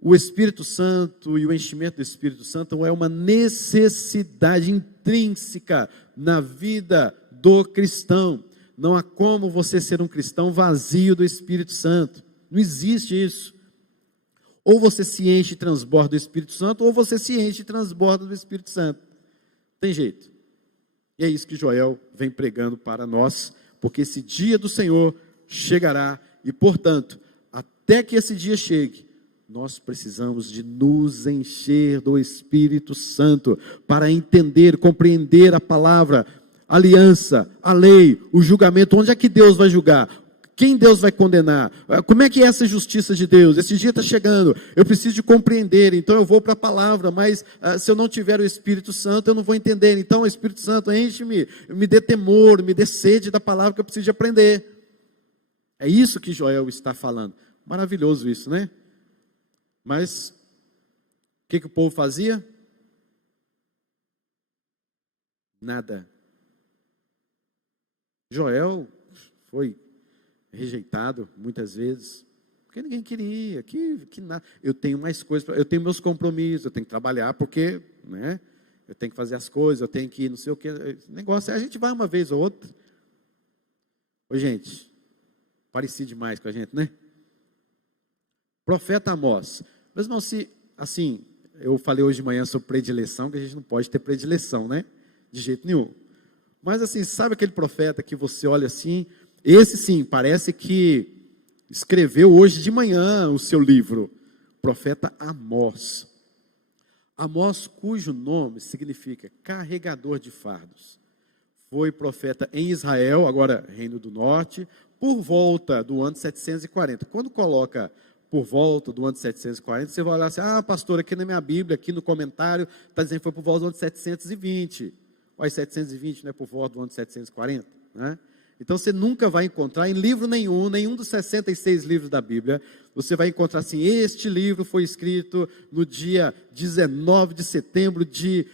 O Espírito Santo e o enchimento do Espírito Santo é uma necessidade intrínseca na vida do cristão. Não há como você ser um cristão vazio do Espírito Santo, não existe isso. Ou você se enche e transborda do Espírito Santo, ou você se enche e transborda do Espírito Santo. Tem jeito. E é isso que Joel vem pregando para nós, porque esse dia do Senhor chegará, e portanto, até que esse dia chegue, nós precisamos de nos encher do Espírito Santo, para entender, compreender a palavra, a aliança, a lei, o julgamento. Onde é que Deus vai julgar? Quem Deus vai condenar? Como é que é essa justiça de Deus? Esse dia está chegando, eu preciso de compreender, então eu vou para a palavra, mas se eu não tiver o Espírito Santo, eu não vou entender. Então o Espírito Santo, enche-me, me dê temor, me dê sede da palavra que eu preciso de aprender. É isso que Joel está falando. Maravilhoso isso, né? Mas, o que o povo fazia? Nada. Joel foi rejeitado muitas vezes, porque ninguém queria, que nada. Eu tenho mais coisas, eu tenho meus compromissos, eu tenho que trabalhar, porque, né, eu tenho que fazer as coisas, eu tenho que não sei o que, negócio, a gente vai uma vez ou outra. Ô gente, parecido demais com a gente, né? Profeta Amós. Mas não, se, assim, eu falei hoje de manhã sobre predileção, que a gente não pode ter predileção, né? De jeito nenhum. Mas assim, sabe aquele profeta que você olha assim, esse sim, parece que escreveu hoje de manhã o seu livro, profeta Amós. Amós, cujo nome significa carregador de fardos. Foi profeta em Israel, agora Reino do Norte, por volta do ano 740. Quando coloca por volta do ano 740, você vai olhar assim, pastor, aqui na minha Bíblia, aqui no comentário, está dizendo que foi por volta do ano 720. Mas 720 não é por volta do ano 740, né? Então você nunca vai encontrar em livro nenhum dos 66 livros da Bíblia, você vai encontrar assim, este livro foi escrito no dia 19 de setembro de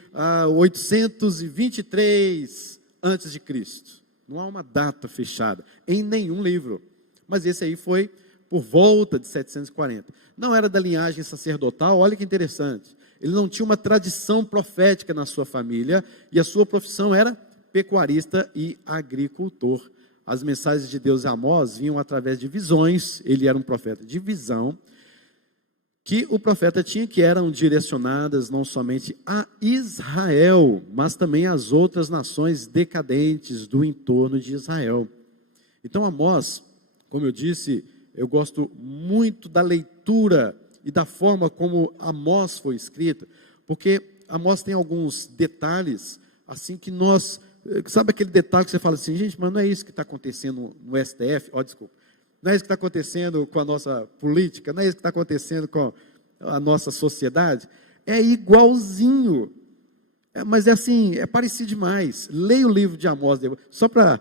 823 antes de Cristo. Não há uma data fechada em nenhum livro, mas esse aí foi por volta de 740. Não era da linhagem sacerdotal, olha que interessante. Ele não tinha uma tradição profética na sua família, e a sua profissão era pecuarista e agricultor. As mensagens de Deus a Amós vinham através de visões, ele era um profeta de visão, que o profeta tinha, que eram direcionadas não somente a Israel, mas também às outras nações decadentes do entorno de Israel. Então Amós, como eu disse, eu gosto muito da leitura e da forma como Amós foi escrita, porque Amós tem alguns detalhes, assim que nós, sabe aquele detalhe que você fala assim, gente, mas não é isso que está acontecendo no STF, desculpa, não é isso que está acontecendo com a nossa política, não é isso que está acontecendo com a nossa sociedade, é igualzinho, mas é assim, é parecido demais. Leia o livro de Amós, só para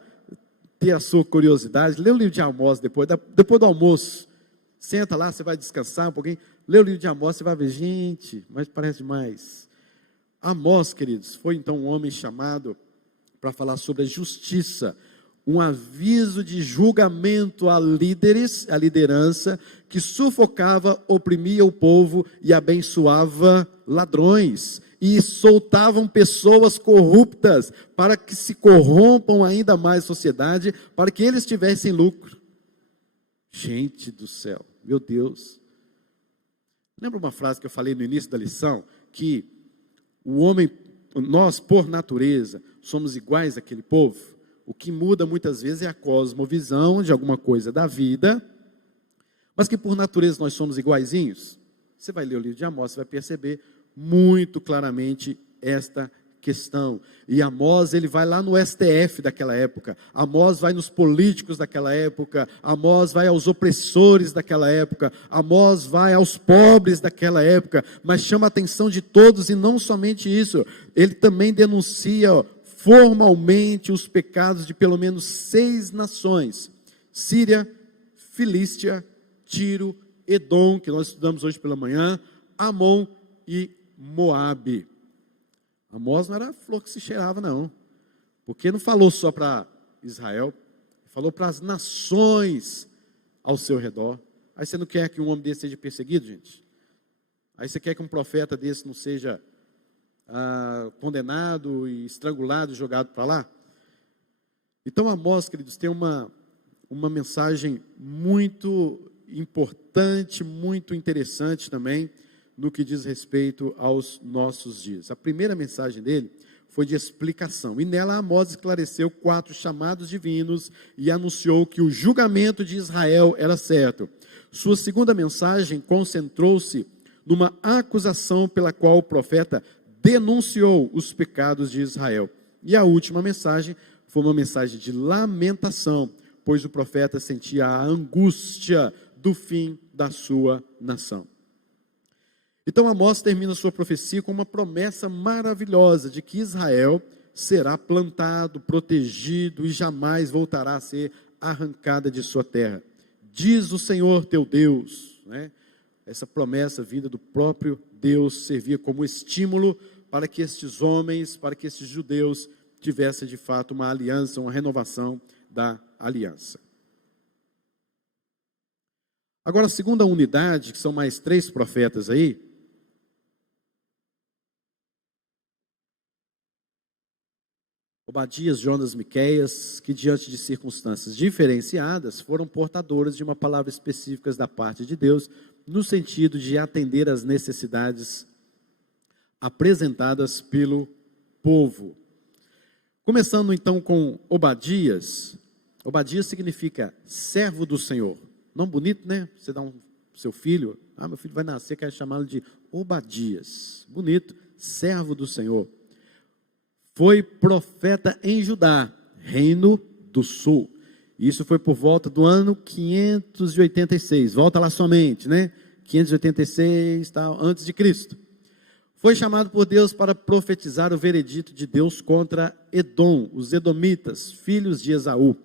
ter a sua curiosidade, leia o livro de Amós depois do almoço, senta lá, você vai descansar um pouquinho, lê o livro de Amós, você vai ver, gente, mas parece demais. Amós, queridos, foi então um homem chamado para falar sobre a justiça, um aviso de julgamento a líderes, a liderança, que sufocava, oprimia o povo e abençoava ladrões. E soltavam pessoas corruptas para que se corrompam ainda mais a sociedade, para que eles tivessem lucro. Gente do céu, meu Deus. Lembra uma frase que eu falei no início da lição? Que o homem, nós por natureza, somos iguais àquele povo? O que muda muitas vezes é a cosmovisão de alguma coisa da vida, mas que por natureza nós somos iguaizinhos. Você vai ler o livro de Amós, você vai perceber muito claramente esta questão. E Amós, ele vai lá no STF daquela época, Amós vai nos políticos daquela época, Amós vai aos opressores daquela época, Amós vai aos pobres daquela época, mas chama a atenção de todos, e não somente isso, ele também denuncia formalmente os pecados de pelo menos 6 nações: Síria, Filístia, Tiro, Edom, que nós estudamos hoje pela manhã, Amon e Moabe. Amós não era flor que se cheirava, não, porque não falou só para Israel, falou para as nações ao seu redor. Aí você não quer que um homem desse seja perseguido, gente? Aí você quer que um profeta desse não seja condenado e estrangulado, jogado para lá? Então Amós, queridos, tem uma mensagem muito importante, muito interessante também, no que diz respeito aos nossos dias. A primeira mensagem dele foi de explicação, e nela Amós esclareceu 4 chamados divinos e anunciou que o julgamento de Israel era certo. Sua segunda mensagem concentrou-se numa acusação pela qual o profeta denunciou os pecados de Israel. E a última mensagem foi uma mensagem de lamentação, pois o profeta sentia a angústia do fim da sua nação. Então Amós termina sua profecia com uma promessa maravilhosa de que Israel será plantado, protegido e jamais voltará a ser arrancada de sua terra. Diz o Senhor teu Deus, né? Essa promessa vinda do próprio Deus servia como estímulo para que estes homens, para que estes judeus tivessem de fato uma aliança, uma renovação da aliança. Agora, a segunda unidade, que são mais 3 profetas aí, Obadias, Jonas, Miqueias, que diante de circunstâncias diferenciadas, foram portadores de uma palavra específica da parte de Deus, no sentido de atender às necessidades apresentadas pelo povo. Começando então com Obadias. Obadias significa servo do Senhor. Nome bonito, né? Você dá seu filho, meu filho vai nascer, quero chamá-lo de Obadias. Bonito, servo do Senhor. Foi profeta em Judá, reino do sul. Isso foi por volta do ano 586. Volta lá somente, né? 586, antes de Cristo. Foi chamado por Deus para profetizar o veredito de Deus contra Edom, os edomitas, filhos de Esaú.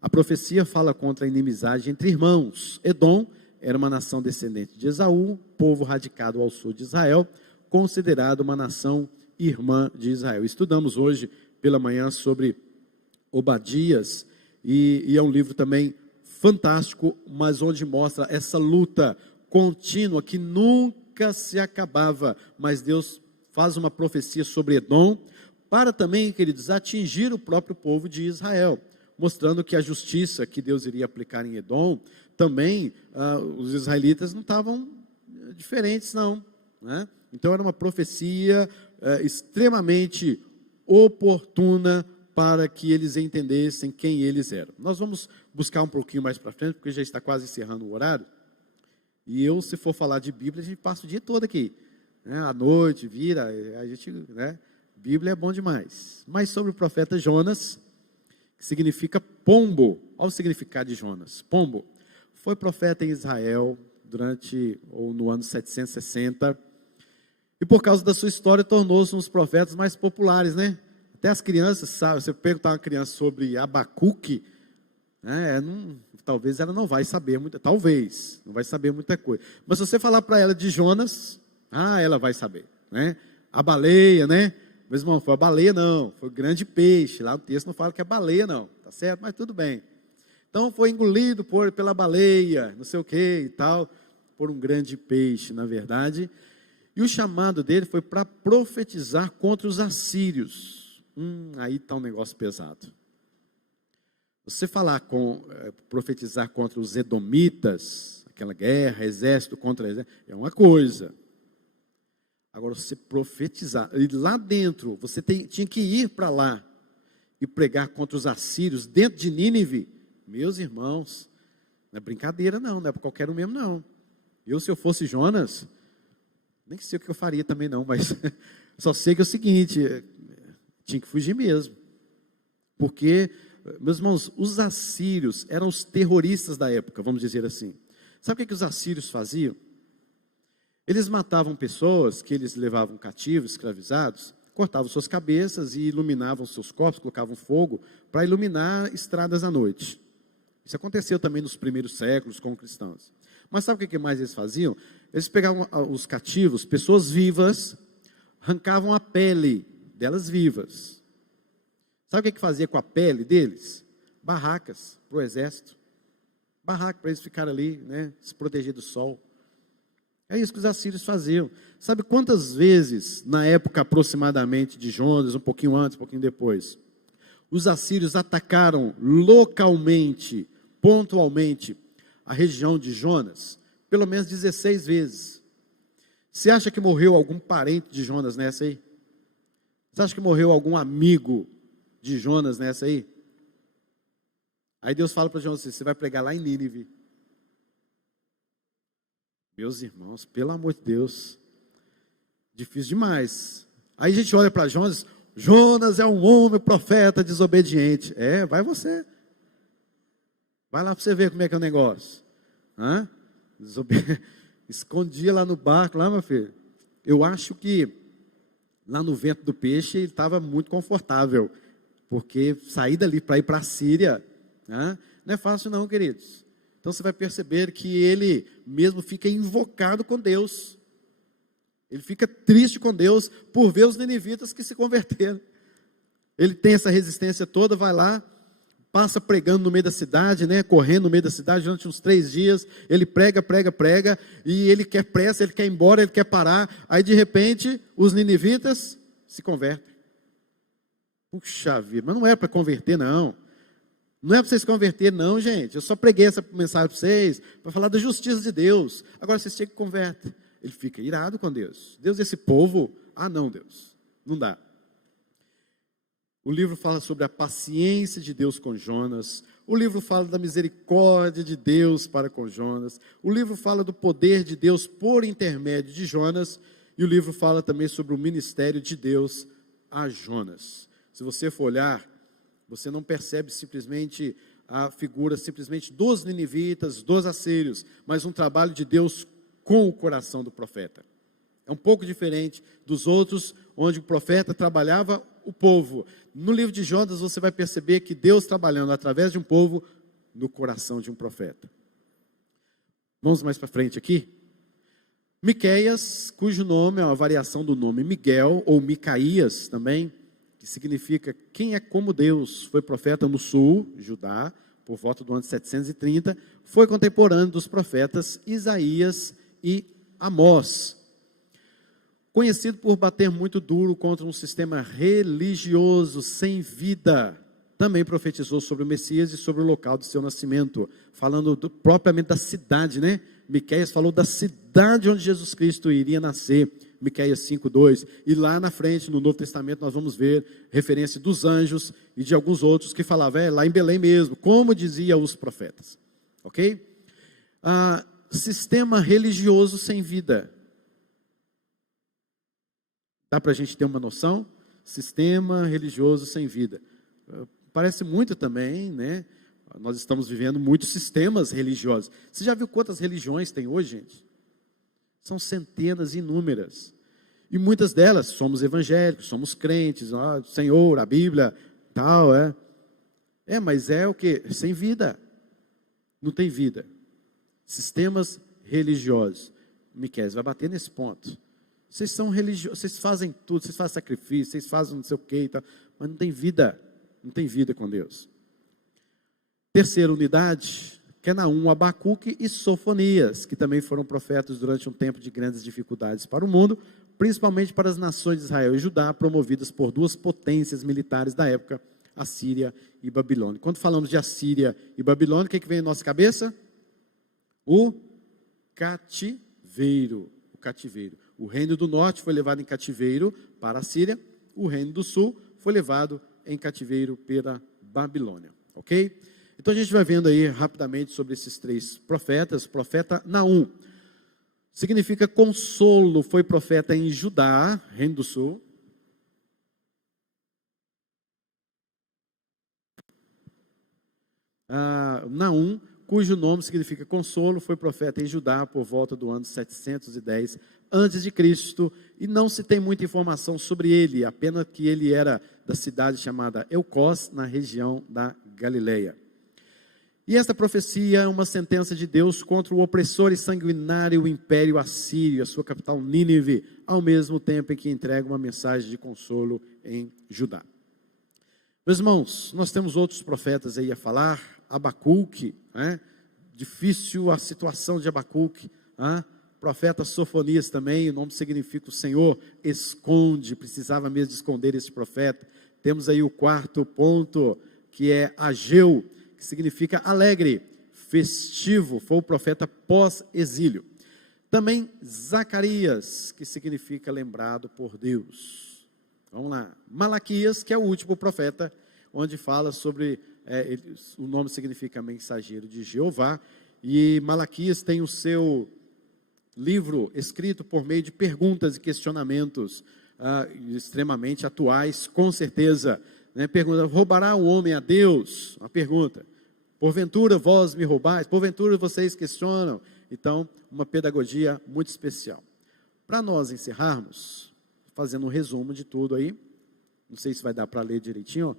A profecia fala contra a inimizade entre irmãos. Edom era uma nação descendente de Esaú, povo radicado ao sul de Israel, considerado uma nação irmã de Israel. Estudamos hoje pela manhã sobre Obadias, e é um livro também fantástico, mas onde mostra essa luta contínua que nunca se acabava, mas Deus faz uma profecia sobre Edom, para também, queridos, atingir o próprio povo de Israel, mostrando que a justiça que Deus iria aplicar em Edom, também os israelitas não estavam diferentes não, né? Então era uma profecia extremamente oportuna para que eles entendessem quem eles eram. Nós vamos buscar um pouquinho mais para frente, porque já está quase encerrando o horário, e eu, se for falar de Bíblia, a gente passa o dia todo aqui, né? À noite, vira, a gente, né? Bíblia é bom demais. Mas sobre o profeta Jonas, que significa pombo, olha o significado de Jonas, pombo, foi profeta em Israel no ano 760, e por causa da sua história tornou-se um dos profetas mais populares, né? Até as crianças sabem, você perguntar uma criança sobre Abacuque, né? Talvez ela não vai saber muita, talvez, não vai saber muita coisa. Mas se você falar para ela de Jonas, ela vai saber, né? A baleia, né? Meu irmão, foi a baleia não, foi o grande peixe, lá no texto não fala que é baleia não, tá certo, mas tudo bem. Então foi engolido pela baleia, não sei o que e tal, por um grande peixe, na verdade. E o chamado dele foi para profetizar contra os assírios. Aí está um negócio pesado. Você profetizar contra os edomitas, aquela guerra, exército contra exército, é uma coisa. Agora, você profetizar, e lá dentro, você tinha que ir para lá e pregar contra os assírios, dentro de Nínive. Meus irmãos, não é brincadeira não é para qualquer um mesmo não. Se eu fosse Jonas, nem sei o que eu faria também não, mas só sei que é o seguinte, tinha que fugir mesmo. Porque, meus irmãos, os assírios eram os terroristas da época, vamos dizer assim. Sabe o que os assírios faziam? Eles matavam pessoas que eles levavam cativos, escravizados, cortavam suas cabeças e iluminavam seus corpos, colocavam fogo para iluminar estradas à noite. Isso aconteceu também nos primeiros séculos com cristãos. Mas sabe o que mais eles faziam? Eles pegavam os cativos, pessoas vivas, arrancavam a pele delas vivas. Sabe o que fazia com a pele deles? Barracas para o exército. Barraca para eles ficarem ali, se proteger do sol. É isso que os assírios faziam. Sabe quantas vezes, na época aproximadamente de Jonas, um pouquinho antes, um pouquinho depois, os assírios atacaram localmente, pontualmente, a região de Jonas? Pelo menos 16 vezes. Você acha que morreu algum parente de Jonas nessa aí? Você acha que morreu algum amigo de Jonas nessa aí? Aí Deus fala para Jonas, você vai pregar lá em Nínive. Meus irmãos, pelo amor de Deus, difícil demais. Aí a gente olha para Jonas, Jonas é um homem profeta desobediente. Vai você. Vai lá para você ver como é que é o negócio. Escondia lá no barco, lá, meu filho. Eu acho que lá no vento do peixe ele estava muito confortável, porque sair dali para ir para a Síria, não é fácil não, queridos. Então você vai perceber que ele mesmo fica invocado com Deus. Ele fica triste com Deus por ver os ninivitas que se converteram. Ele tem essa resistência toda, vai lá, passa pregando no meio da cidade, correndo no meio da cidade durante uns 3 dias. Ele prega, e ele quer pressa, ele quer ir embora, ele quer parar. Aí de repente, os ninivitas se convertem. Puxa vida, mas não é para converter não. Não é para vocês se converter não, gente. Eu só preguei essa mensagem para vocês, para falar da justiça de Deus. Agora vocês têm que converter. Ele fica irado com Deus. Deus, esse povo, não, Deus, não dá. O livro fala sobre a paciência de Deus com Jonas. O livro fala da misericórdia de Deus para com Jonas. O livro fala do poder de Deus por intermédio de Jonas. E o livro fala também sobre o ministério de Deus a Jonas. Se você for olhar, você não percebe simplesmente a figura simplesmente dos ninivitas, dos assírios, mas um trabalho de Deus com o coração do profeta. É um pouco diferente dos outros, onde o profeta trabalhava o povo. No livro de Jonas você vai perceber que Deus trabalhando através de um povo no coração de um profeta. Vamos mais para frente aqui. Miqueias, cujo nome é uma variação do nome Miguel, ou Micaías também, que significa quem é como Deus, foi profeta no sul, Judá, por volta do ano 730, foi contemporâneo dos profetas Isaías e Amós. Conhecido por bater muito duro contra um sistema religioso sem vida, também profetizou sobre o Messias e sobre o local do seu nascimento, falando propriamente da cidade, Miqueias falou da cidade onde Jesus Cristo iria nascer, Miqueias 5:2, e lá na frente, no Novo Testamento, nós vamos ver referência dos anjos e de alguns outros que falavam, lá em Belém mesmo, como diziam os profetas, ok? Sistema religioso sem vida. Dá para a gente ter uma noção? Sistema religioso sem vida. Parece muito também, Nós estamos vivendo muitos sistemas religiosos. Você já viu quantas religiões tem hoje, gente? São centenas inúmeras. E muitas delas, somos evangélicos, somos crentes, Senhor, a Bíblia, tal, mas é o quê? Sem vida. Não tem vida. Sistemas religiosos. Miqueias vai bater nesse ponto. Vocês são religiosos, vocês fazem tudo, vocês fazem sacrifício, vocês fazem não sei o quê, mas não tem vida com Deus. Terceira unidade, que é Naum, Abacuque e Sofonias, que também foram profetas durante um tempo de grandes dificuldades para o mundo, principalmente para as nações de Israel e Judá, promovidas por duas potências militares da época, Assíria e Babilônia. Quando falamos de Assíria e Babilônia, o que vem em nossa cabeça? O cativeiro. O cativeiro. O reino do norte foi levado em cativeiro para a Síria, o reino do sul foi levado em cativeiro pela Babilônia. Ok? Então a gente vai vendo aí rapidamente sobre esses três profetas. Profeta Naum significa consolo, foi profeta em Judá, reino do sul. Naum, cujo nome significa consolo, foi profeta em Judá por volta do ano 710 a.C., e não se tem muita informação sobre ele, apenas que ele era da cidade chamada Eucós, na região da Galileia. E esta profecia é uma sentença de Deus contra o opressor e sanguinário império assírio, a sua capital Nínive, ao mesmo tempo em que entrega uma mensagem de consolo em Judá. Meus irmãos, nós temos outros profetas aí a falar. Abacuque, difícil a situação de Abacuque. Profeta Sofonias também, o nome significa o Senhor esconde, precisava mesmo de esconder esse profeta. Temos aí o quarto ponto, que é Ageu, que significa alegre, festivo, foi o profeta pós-exílio. Também Zacarias, que significa lembrado por Deus. Vamos lá, Malaquias, que é o último profeta, onde fala sobre, o nome significa mensageiro de Jeová, e Malaquias tem o seu livro escrito por meio de perguntas e questionamentos extremamente atuais, com certeza. Pergunta: roubará o homem a Deus? Uma pergunta. Porventura vós me roubais? Porventura vocês questionam? Então, uma pedagogia muito especial. Para nós encerrarmos, fazendo um resumo de tudo aí, não sei se vai dar para ler direitinho,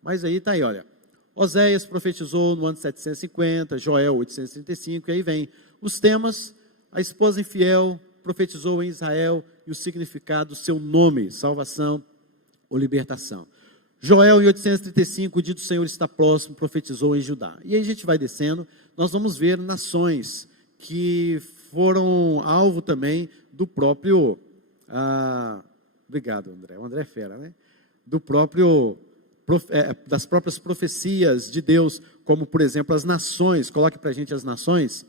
mas aí está aí, olha. Oséias profetizou no ano 750, Joel 835, e aí vem os temas. A esposa infiel profetizou em Israel e o significado do seu nome, salvação ou libertação. Joel em 835, o dia do Senhor está próximo, profetizou em Judá. E aí a gente vai descendo, nós vamos ver nações que foram alvo também do próprio, obrigado André, o André é fera, né? Do próprio, das próprias profecias de Deus, como por exemplo as nações. Coloque para a gente as nações,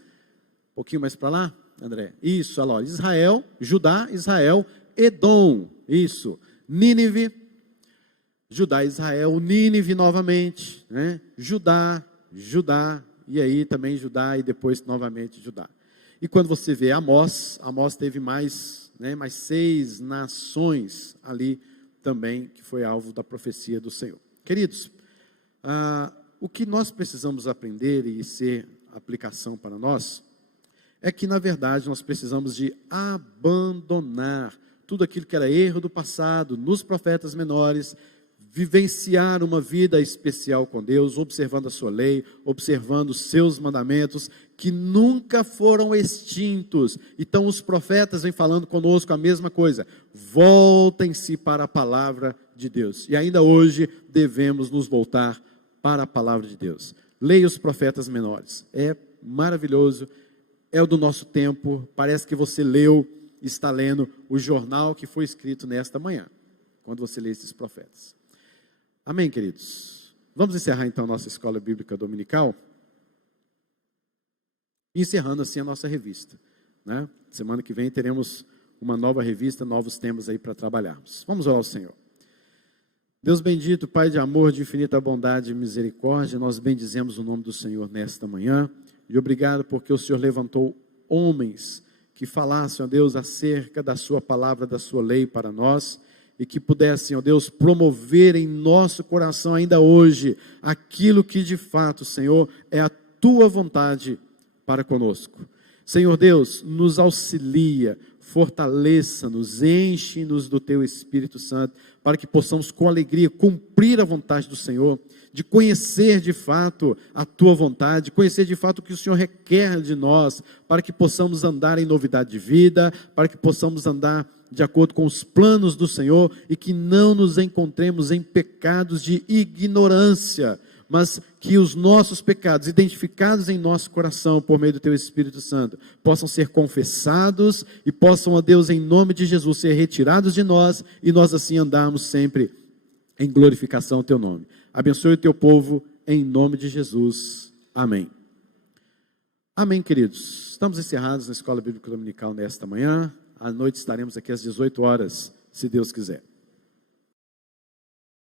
um pouquinho mais para lá, André. Isso, olha lá, Israel, Judá, Israel, Edom, isso, Nínive, Judá, Israel, Nínive novamente, Judá, e aí também Judá, e depois novamente Judá. E quando você vê Amós teve mais 6 nações ali também, que foi alvo da profecia do Senhor. Queridos, o que nós precisamos aprender e ser aplicação para nós, é que na verdade nós precisamos de abandonar tudo aquilo que era erro do passado, nos profetas menores, vivenciar uma vida especial com Deus, observando a sua lei, observando os seus mandamentos, que nunca foram extintos. Então os profetas vêm falando conosco a mesma coisa: voltem-se para a palavra de Deus. E ainda hoje devemos nos voltar para a palavra de Deus. Leia os profetas menores, é maravilhoso, é o do nosso tempo. Parece que você leu, está lendo o jornal que foi escrito nesta manhã, quando você lê esses profetas. Amém, queridos? Vamos encerrar então a nossa escola bíblica dominical, encerrando assim a nossa revista, Semana que vem teremos uma nova revista, novos temas aí para trabalharmos. Vamos orar ao Senhor. Deus bendito, Pai de amor, de infinita bondade e misericórdia, nós bendizemos o nome do Senhor nesta manhã, e obrigado porque o Senhor levantou homens que falassem, ó Deus, acerca da sua palavra, da sua lei para nós, e que pudessem, ó Deus, promover em nosso coração ainda hoje aquilo que de fato, Senhor, é a tua vontade para conosco. Senhor Deus, nos auxilia, fortaleça-nos, enche-nos do teu Espírito Santo, para que possamos com alegria cumprir a vontade do Senhor, de conhecer de fato a tua vontade, conhecer de fato o que o Senhor requer de nós, para que possamos andar em novidade de vida, para que possamos andar de acordo com os planos do Senhor, e que não nos encontremos em pecados de ignorância, mas que os nossos pecados, identificados em nosso coração por meio do Teu Espírito Santo, possam ser confessados e possam, ó Deus, em nome de Jesus, ser retirados de nós e nós assim andarmos sempre em glorificação ao Teu nome. Abençoe o Teu povo em nome de Jesus. Amém. Amém, queridos. Estamos encerrados na Escola Bíblica Dominical nesta manhã. À noite estaremos aqui às 18 horas, se Deus quiser.